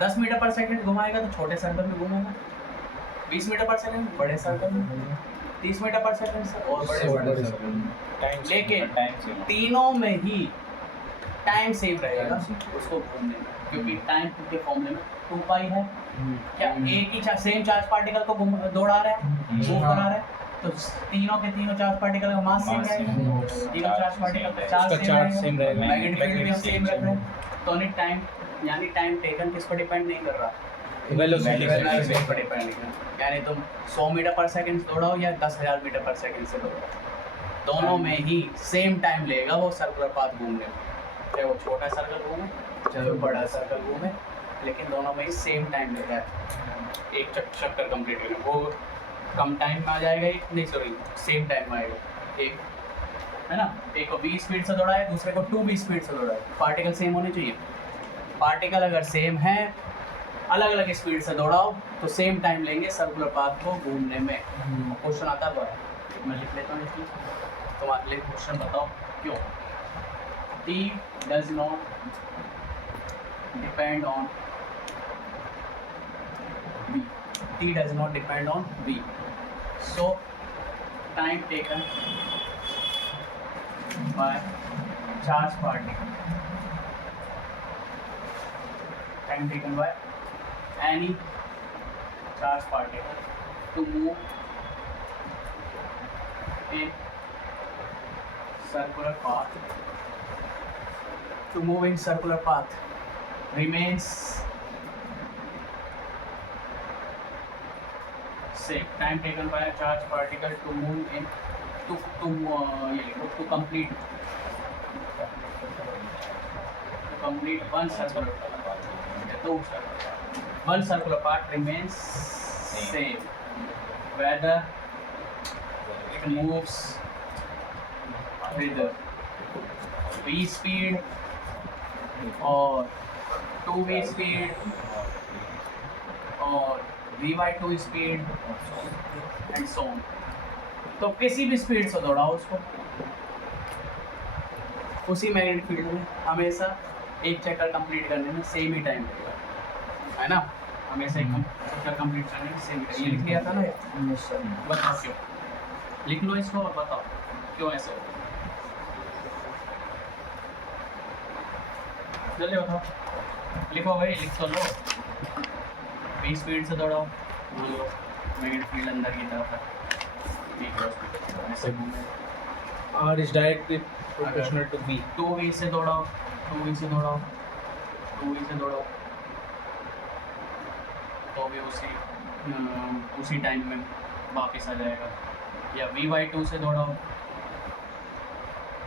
10 मीटर पर सेकंड घुमाएगा तो छोटे सर्कल में घूमेगा, 20 मीटर पर सेकंड बड़े सर्कल में, 30 मीटर पर सेकंड से और बड़े सर्कल। लेकिन तीनों में ही टाइम सेम रहेगा उसको घूमने में, क्योंकि टाइम के फॉर्मूले में 2 पाई है। क्या एक ही सेम चार्ज पार्टिकल को दौड़ा रहा है, मूव करा रहा है, तो तीनों के तीनों चार्ज पार्टिकल का मास सेम रहेगा, तीनों चार्ज पार्टिकल का चार्ज सेम रहेगा, मैग्नेटिक फील्ड भी सेम रख रहे हैं। तो नहीं टाइम, यानी टाइम टेकन किस पर डिपेंड नहीं कर रहा, वेलोसिटी पर डिपेंड नहीं कर रहा। यानी तुम 100 मीटर पर सेकंड दौड़ाओ या 10,000 मीटर पर सेकंड से दौड़ाओ, दोनों में ही सेम टाइम लेगा वो सर्कुलर पाथ घूमने में, चाहे वो छोटा सर्कल घूमे चाहे वो बड़ा सर्कल घूमे, लेकिन दोनों में ही सेम टाइम लेगा एक चक्कर कंप्लीट करने। वो कम टाइम में आ जाएगा, एक नहीं सॉरी सेम टाइम में आएगा, एक है ना, एक को 20 स्पीड से दौड़ा है, दूसरे को 2 स्पीड से दौड़ा है। पार्टिकल सेम होने चाहिए, पार्टिकल अगर सेम है अलग अलग स्पीड से दौड़ाओ तो सेम टाइम लेंगे सर्कुलर पाथ को घूमने में। क्वेश्चन आता है बड़ा, मैं लिख लेता हूँ इसलिए, तुम अगले क्वेश्चन बताओ क्यों T does not depend on V. T does not depend on V. So time taken by charge particle, time taken by any charge particle to move in circular path, to move in circular path remains same. Time taken by a charged particle to move in to complete one circular path, 2 circular path one circular path remains same whether it moves with v speed or 2v speed और v/2 speed and so on. तो किसी भी speed से दौड़ाओ उसको, उसी magnetic field में हमेशा एक चक्कर कंप्लीट करने में सेम ही टाइम लगेगा, है ना। हमेशा एक चक्कर कंप्लीट करने में सेम ही, ये लिख लिया था ना। बताओ क्यों, लिख लो इसको और बताओ क्यों ऐसे होता है। जल्दी बताओ, लिखो भाई, लिख तो लो। v स्पीड से दौड़ाओ, मान लो मैग्नेटिक फील्ड अंदर की तरफ है, ऐसे घूमे। R is directly proportional to V. 2v से दौड़ाओ, 2v से दौड़ाओ, 2v से दौड़ाओ, तो भी उसी टाइम में वापस आ जाएगा। या v/2 से दौड़ाओ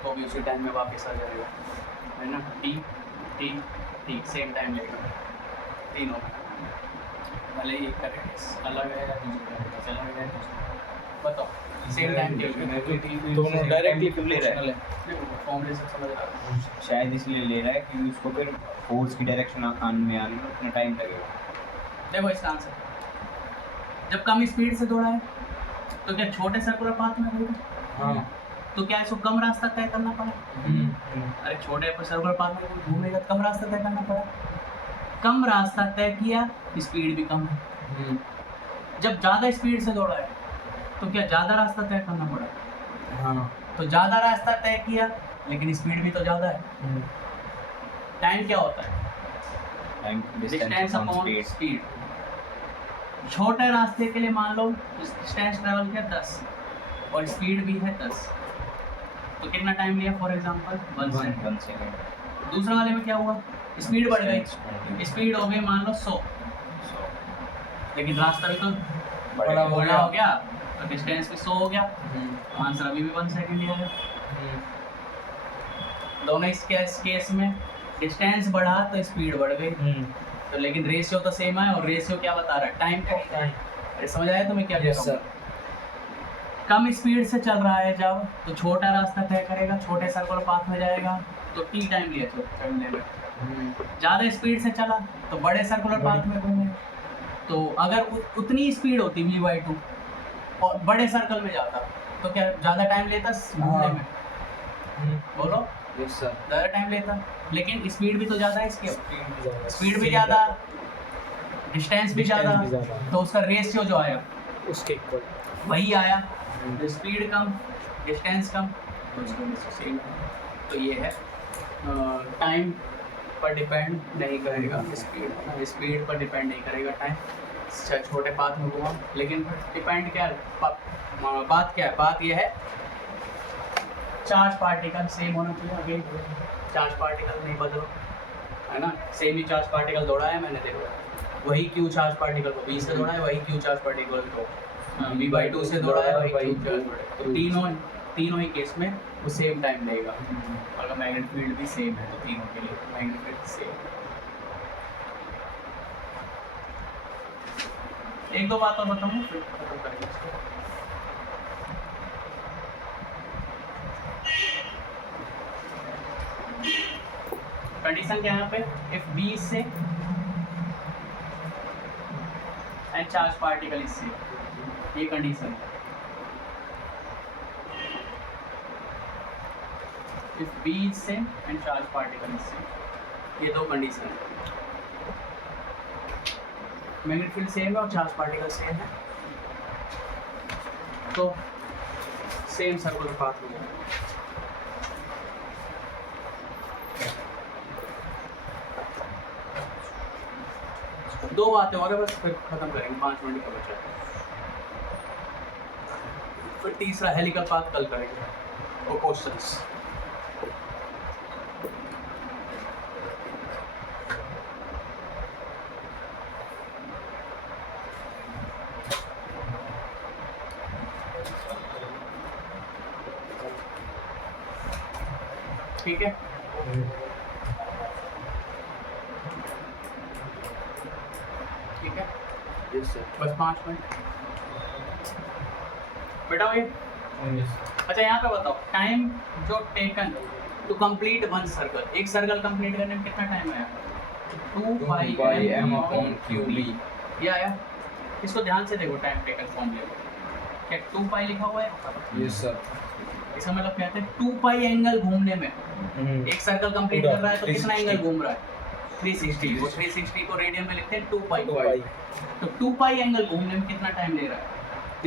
तो भी उसी टाइम में वापस आ जाएगा, है ना। t सेम टाइम लगेगा तीनों में, भले ही एक का अलग है या दूसरे का अलग है। बताओ सेम टाइम दोनों डायरेक्टली प्रोपोर्शनल है। फॉर्मूले से समझ रहा है। शायद इसलिए ले रहा है कि उसको फिर फोर्स की डायरेक्शन आने में उतना टाइम लगेगा। देखो इसका आंसर, जब कम स्पीड से दौड़ा है तो क्या छोटे सर्कुलर पाथ में होगा? हाँ। तो क्या इसको कम रास्ता तय करना पड़ा? अरे छोटे सर्कुलर पाथ में घूमेगा, कम रास्ता तय करना पड़ा। कम रास्ता तय किया, स्पीड भी कम है। जब ज़्यादा स्पीड से दौड़ा है तो क्या ज़्यादा रास्ता तय करना पड़ा? हाँ। तो ज़्यादा रास्ता तय किया लेकिन स्पीड भी तो ज़्यादा है। टाइम क्या होता है? Distance upon speed. छोटे रास्ते के लिए मान लो डिस्टेंस ट्रेवल किया 10 और स्पीड भी है 10, तो कितना टाइम लिया? For example 1 second. दूसरे वाले में क्या हुआ? स्पीड बढ़ गई, स्पीड हो गई मान लो 100, लेकिन रास्ता भी तो बड़ा हो गया, तो डिस्टेंस भी 100 हो गया। आंसर अभी भी 1 सेकंड लिया है। दोनों इस केस में डिस्टेंस बढ़ा तो स्पीड बढ़ गई, तो लेकिन रेशियो तो सेम है। और रेशियो क्या बता रहा है? टाइम को। अरे समझ आया तुम्हें क्या कह रहा हूं? कम स्पीड से चल रहा है जब, तो छोटा रास्ता तय करेगा, छोटे सर्कुलर पाथ में जाएगा, तो t टाइम लिया चलने में। ज़्यादा स्पीड से चला तो बड़े सर्कुलर पाथ में घूमे। तो अगर उतनी स्पीड होती v/2 और बड़े सर्कल में जाता तो क्या ज़्यादा टाइम लेता घूमने में? बोलो। Yes sir. ज़्यादा टाइम लेता, लेकिन स्पीड भी तो ज़्यादा है इसकी। स्पीड भी ज़्यादा, डिस्टेंस भी ज़्यादा, तो उसका रेशियो जो आया उसके इक्वल वही आया। स्पीड कम, डिस्टेंस कम, तो उसका रेशियो सेम। तो ये है टाइम पर डिपेंड नहीं करेगा स्पीड पर डिपेंड नहीं करेगा टाइम। छोटे पाथ में हुआ, लेकिन डिपेंड क्या है? बात क्या है? बात ये है चार्ज पार्टिकल सेम होना चाहिए। अगेन चार्ज पार्टिकल नहीं बदलो, है ना। सेम ही चार्ज पार्टिकल दौड़ा है मैंने, देखो वही क्यू चार्ज पार्टिकल को v से दौड़ा है, वही क्यू चार्ज पार्टिकल को v/2 से दौड़ा है, वही क्यू चार्ज पार्टिकल। तो तीनों ही केस में वो सेम टाइम लेगा। अगर मैग्नेटिक फील्ड भी सेम है तो तीनों के लिए मैग्नेटिक फील्ड सेम। एक दो बात और बताऊँ फिर खत्म करेंगे इसको। कंडीशन क्या है यहाँ पे? इफ बी से एंड चार्ज पार्टिकल इससे, ये कंडीशन है। इफ बी से एंड चार्ज पार्टिकल इससे, ये दो कंडीशन है। मैग्नेटिक फील्ड सेम है और चार्ज पार्टिकल सेम है, तो सेम सर्कुलर पाथ में। दो बातें और बस, फिर खत्म करेंगे, 5 मिनट का बचा है। फिर तीसरा हेलिकल पाथ कल करेंगे और क्वेश्चंस। ठीक है। यस सर बस 5 मिनट बेटा। ये यस अच्छा यहाँ पे बताओ टाइम जो taken to complete one circle, एक सर्कल कंप्लीट करने में कितना टाइम आया? 2 पाई m अपॉन QB। ये आया। इसको ध्यान से देखो टाइम टेकन फॉर्मूले को, क्या 2 पाई लिखा हुआ है? यस सर इसका मतलब कहते हैं 2 पाई एंगल घूमने में, एक सर्कल कंप्लीट कर रहा है तो कितना 360 एंगल घूम रहा है? 360। और 360 को रेडियन में लिखते हैं 2 पाई। 2 पाई तो 2 पाई एंगल घूमने में कितना टाइम ले रहा है? t।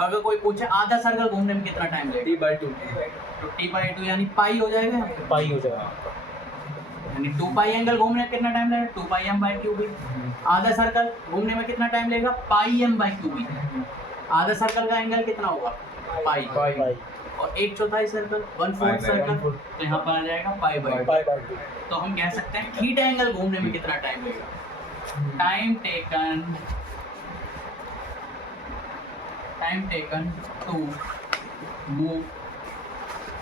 अगर कोई पूछे आधा सर्कल घूमने में कितना टाइम लेगा? t/2 तो t/2 यानी पाई हो जाएगा, पाई हो जाएगा। यानी 2 पाई एंगल घूमने में कितना टाइम लगेगा? 2 पाई m/क्यूब। आधा सर्कल घूमने में कितना टाइम लेगा? पाई m/क्यूब। आधा सर्कल का एंगल कितना होगा? पाई। पाई और 1/4 सर्कल 1/4 सर्कल तो यहाँ पर आ जाएगा पाई/2। पाई/2 तो हम कह सकते हैं थीटा एंगल घूमने में कितना टाइम लगेगा? Time taken to move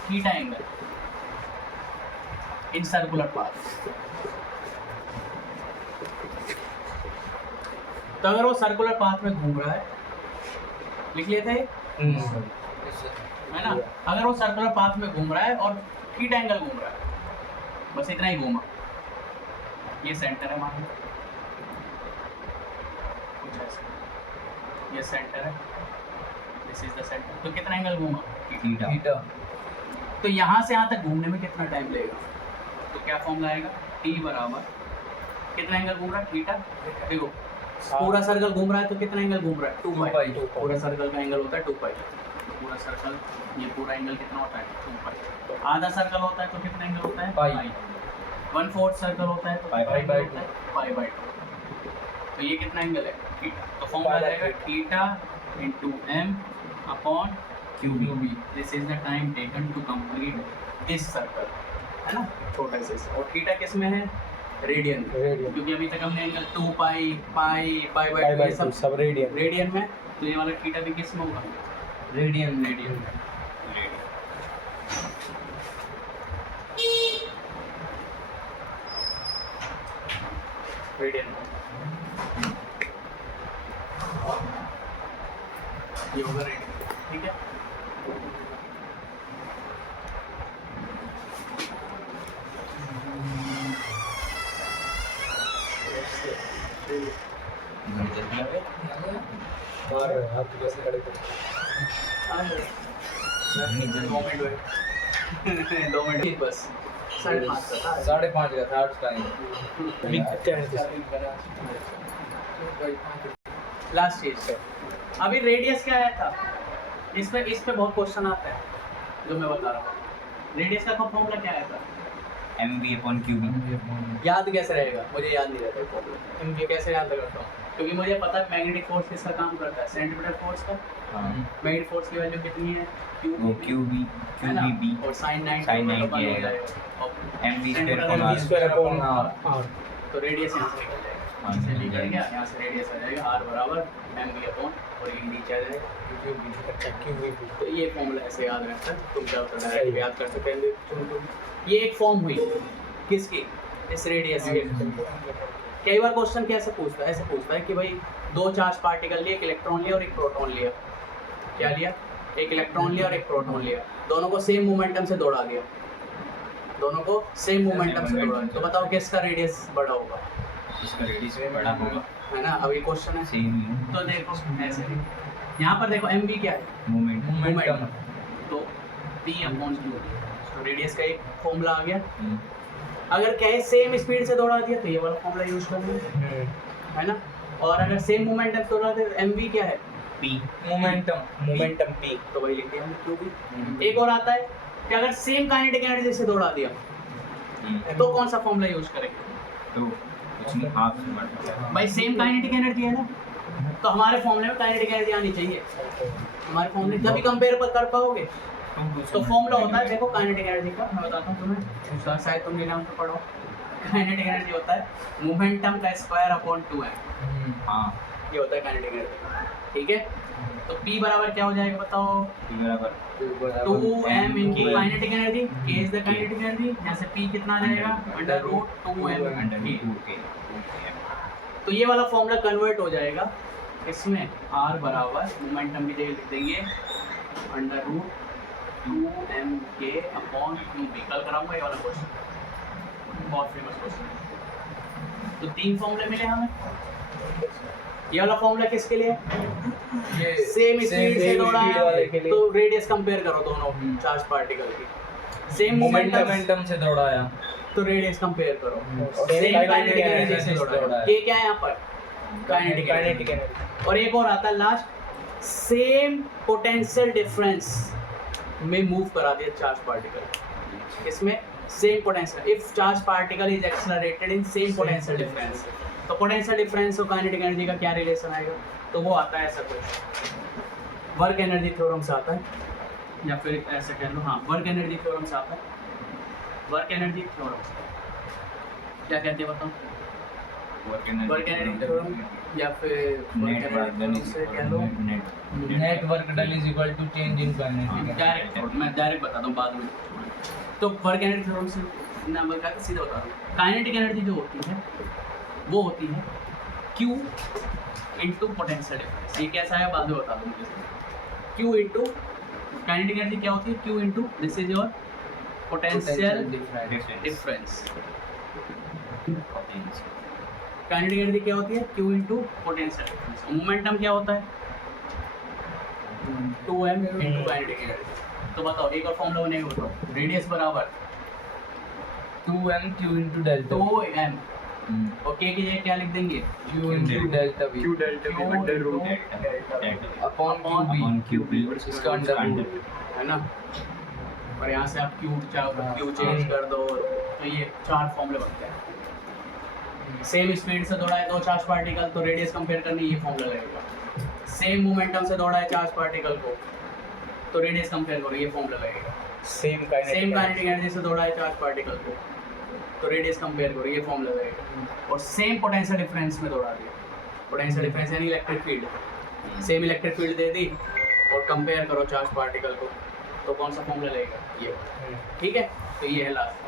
theta angle in circular path. तो अगर वो सर्कुलर पाथ में घूम रहा है, लिख लेते हैं है ना? अगर वो सर्कुलर पाथ में घूम रहा है और थीटा एंगल घूम रहा है, बस इतना ही घूमा, ये सेंटर है मान लो, कुछ ऐसा, ये सेंटर है, दिस इज द सेंटर, तो कितना एंगल घूमा? थीटा। तो यहाँ से यहाँ तक घूमने में कितना टाइम लगेगा? तो क्या फॉर्मूला आएगा? t बराबर कितना एंगल घूम रहा है? थीटा। देखो पूरा सर्कल घूम रहा है तो कितना एंगल घूम रहा है? 2 पाई। पूरा सर्कल का एंगल होता है 2 पाई। पूरा सर्कल, ये पूरा एंगल कितना होता है? 2 पाई। आधा सर्कल होता है तो कितना एंगल होता है? पाई। 1/4 सर्कल होता है तो पाई कितना बाई एंगल होता है? पाई/2। तो ये कितना एंगल है? थीटा। तो फॉर्मूला आ जाएगा theta into m upon QB। This is the time taken to complete this circle, है ना? छोटा सा। और थीटा किस में है? रेडियन में। रेडियन। क्योंकि अभी तक हमने एंगल 2 पाई, पाई/2 ये सब सब रेडियन। रेडियन में, तो ये वाला थीटा भी किस में होगा? रेडियन में। रेडियन में ये होगा रेडियन, ठीक है? और आप कैसे खड़े थे? 2 मिनट बस। 5:30 का था। 5:30 का था टाइम। लास्ट चीज है, अभी रेडियस क्या आया था? इस पे बहुत क्वेश्चन आता है जो मैं बता रहा हूँ। रेडियस का फॉर्मूला क्या आया था? mv/qb। याद कैसे रहेगा? मुझे याद नहीं रहता फॉर्मूला। एमवी कैसे याद करता हूँ? क्योंकि मुझे पता है मैग्नेटिक फोर्स किसका काम करता है? सेंटीमीटर फोर्स का। हाँ मैग्नेटिक फोर्स की वैल्यू कितनी है? वो QB है ना? QBB और sin 90 sin 90 हो आएगा। जाएगा। और mv सेंटीमीटर स्क्वायर का अपॉन स्क्वायर अपॉन r। तो रेडियस यहाँ से निकल हाँ, जाएगा। इसे निकल निकल गया, जाएगा। यहाँ से रेडियस आ जाएगा r बराबर mv अपॉन और ये नीचे आ जाएगा। अच्छा QB। तो ये फॉर्मूला ऐसे याद रहता है, तुम क्या होता है याद कर सकते हैं। ये एक फॉर्म हुई किसकी? इस रेडियस की। कई बार क्वेश्चन कैसे पूछता है? ऐसे पूछता है कि भाई 2 चार्ज पार्टिकल लिए, एक इलेक्ट्रॉन लिया और एक प्रोटॉन लिया। क्या लिया? एक इलेक्ट्रॉन लिया और एक प्रोटॉन लिया, दोनों को सेम मोमेंटम से दौड़ा दिया, दोनों को सेम मोमेंटम से दौड़ा दिया। तो बताओ किसका रेडियस बड़ा होगा? इसका रेडियस बड़ा होगा। है ना? अब ये क्वेश्चन है, सेम ही तो देखो ऐसे यहाँ पर देखो mv क्या है? मोमेंट। मोमेंटम। तो p/q। तो रेडियस का एक फॉर्मूला आ गया। अगर कहे सेम स्पीड से दौड़ा दिया तो ये वाला फॉर्मूला यूज करना है ना? और अगर सेम मोमेंटम से दौड़ा दिया तो mv क्या है? p momentum P। तो वही लिख दिया हमने क्यों भी। एक और आता है कि अगर सेम काइनेटिक एनर्जी से दौड़ा दिया तो कौन सा फॉर्मूला यूज करेंगे? तो कुछ नहीं, हाफ से मल्टीप्लाई। भाई सेम काइनेटिक एनर्जी है ना, तो हमारे फॉर्मूले में काइनेटिक एनर्जी आनी चाहिए। हमारे फॉर्मूले जब भी कंपेयर कर पाओगे तो फॉर्मूला होता है, देखो काइनेटिक एनर्जी का मैं बताता हूँ तुम्हें, शायद तुम नीलाम पे पढ़ो। काइनेटिक एनर्जी होता है मोमेंटम का स्क्वायर अपॉन 2m। हाँ ये होता है काइनेटिक एनर्जी, ठीक है? तो P बराबर क्या हो जाएगा बताओ? p बराबर 2m इनकी kinetic energy, K is the kinetic energy. यहाँ से P कितना आ जाएगा? √2m। √2k। तो ये वाला फॉर्मूला कन्वर्ट हो जाएगा इसमें r बराबर मोमेंटम की जगह लिख देंगे under root 2mk upon pb। कल कराऊंगा ये वाला क्वेश्चन, बहुत फेमस क्वेश्चन। तो 3 फॉर्मूले मिले हमें। ये वाला फॉर्मूला किसके लिए है? ये सेम स्पीड से दौड़ा speed वाले के है लिए। तो रेडियस कंपेयर करो दोनों चार्ज पार्टिकल की। सेम मोमेंटम मोमेंटम से दौड़ाया तो रेडियस कंपेयर करो। और same same kinetic kinetic energy energy से से दौड़ा दौड़ा है। है। के क्या है यहाँ पर? Kinetic kinetic energy. एनर्जी। और एक और आता है लास्ट, सेम पोटेंशियल डिफरेंस में मूव करा दिया चार्ज पार्टिकल। इसमें same potential, if charge particle is accelerated in same potential difference, तो पोटेंशियल डिफरेंस और काइनेटिक एनर्जी का क्या रिलेशन आएगा? तो वो आता है ऐसा कुछ, वर्क एनर्जी थ्योरम से आता है, या फिर ऐसा कह लो, हाँ वर्क एनर्जी थ्योरम से आता है। वर्क एनर्जी थ्योरम क्या कहते हैं बताओ? वर्क एनर्जी थ्योरम या फिर वर्क एनर्जी थ्योरम से कह लो net work done is equal to change in kinetic. Direct, मैं डायरेक्ट बताता हूँ बाद में। तो वर्क एनर्जी थ्योरम से ना बता के सीधा बता दूँ, काइनेटिक एनर्जी जो होती है वो होती है Q इंटू पोटेंशियल डिफरेंस। ये कैसा है बाद में बता दूँ। Q इंटू काइनेटिक एनर्जी क्या होती है? Q into this is your potential difference. Kinetic energy क्या होती है? Q into potential difference. Momentum क्या होता है? 2m into kinetic energy. तो बताओ एक और फॉर्मूला बनेगा, बताओ। रेडियस बराबर 2m q into delta 2m और k की जगह क्या लिख देंगे? q into delta v Q delta v under root upon qb इसका अंडर रूट है ना। और यहाँ से आप क्यू चेंज कर दो, तो ये 4 फॉर्मूले बनते हैं। सेम स्पीड से दौड़ा है 2 चार्ज पार्टिकल तो रेडियस कंपेयर करनी ये फॉर्मूला लगेगा। सेम मोमेंटम से दौड़ा है चार्ज पार्टिकल को तो रेडियस कंपेयर करो, ये फॉर्मूला लगेगा। सेम सेम काइनेटिक एनर्जी से दौड़ा है चार्ज पार्टिकल को तो रेडियस कंपेयर करो, ये फॉर्मूला लगेगा। और सेम पोटेंशियल डिफरेंस में दौड़ा दिया, पोटेंशियल डिफरेंस यानी electric field, same electric field दे दी और कंपेयर करो चार्ज पार्टिकल को, तो कौन सा फॉर्मूला लगेगा? ये। ठीक है, तो ये है लास्ट।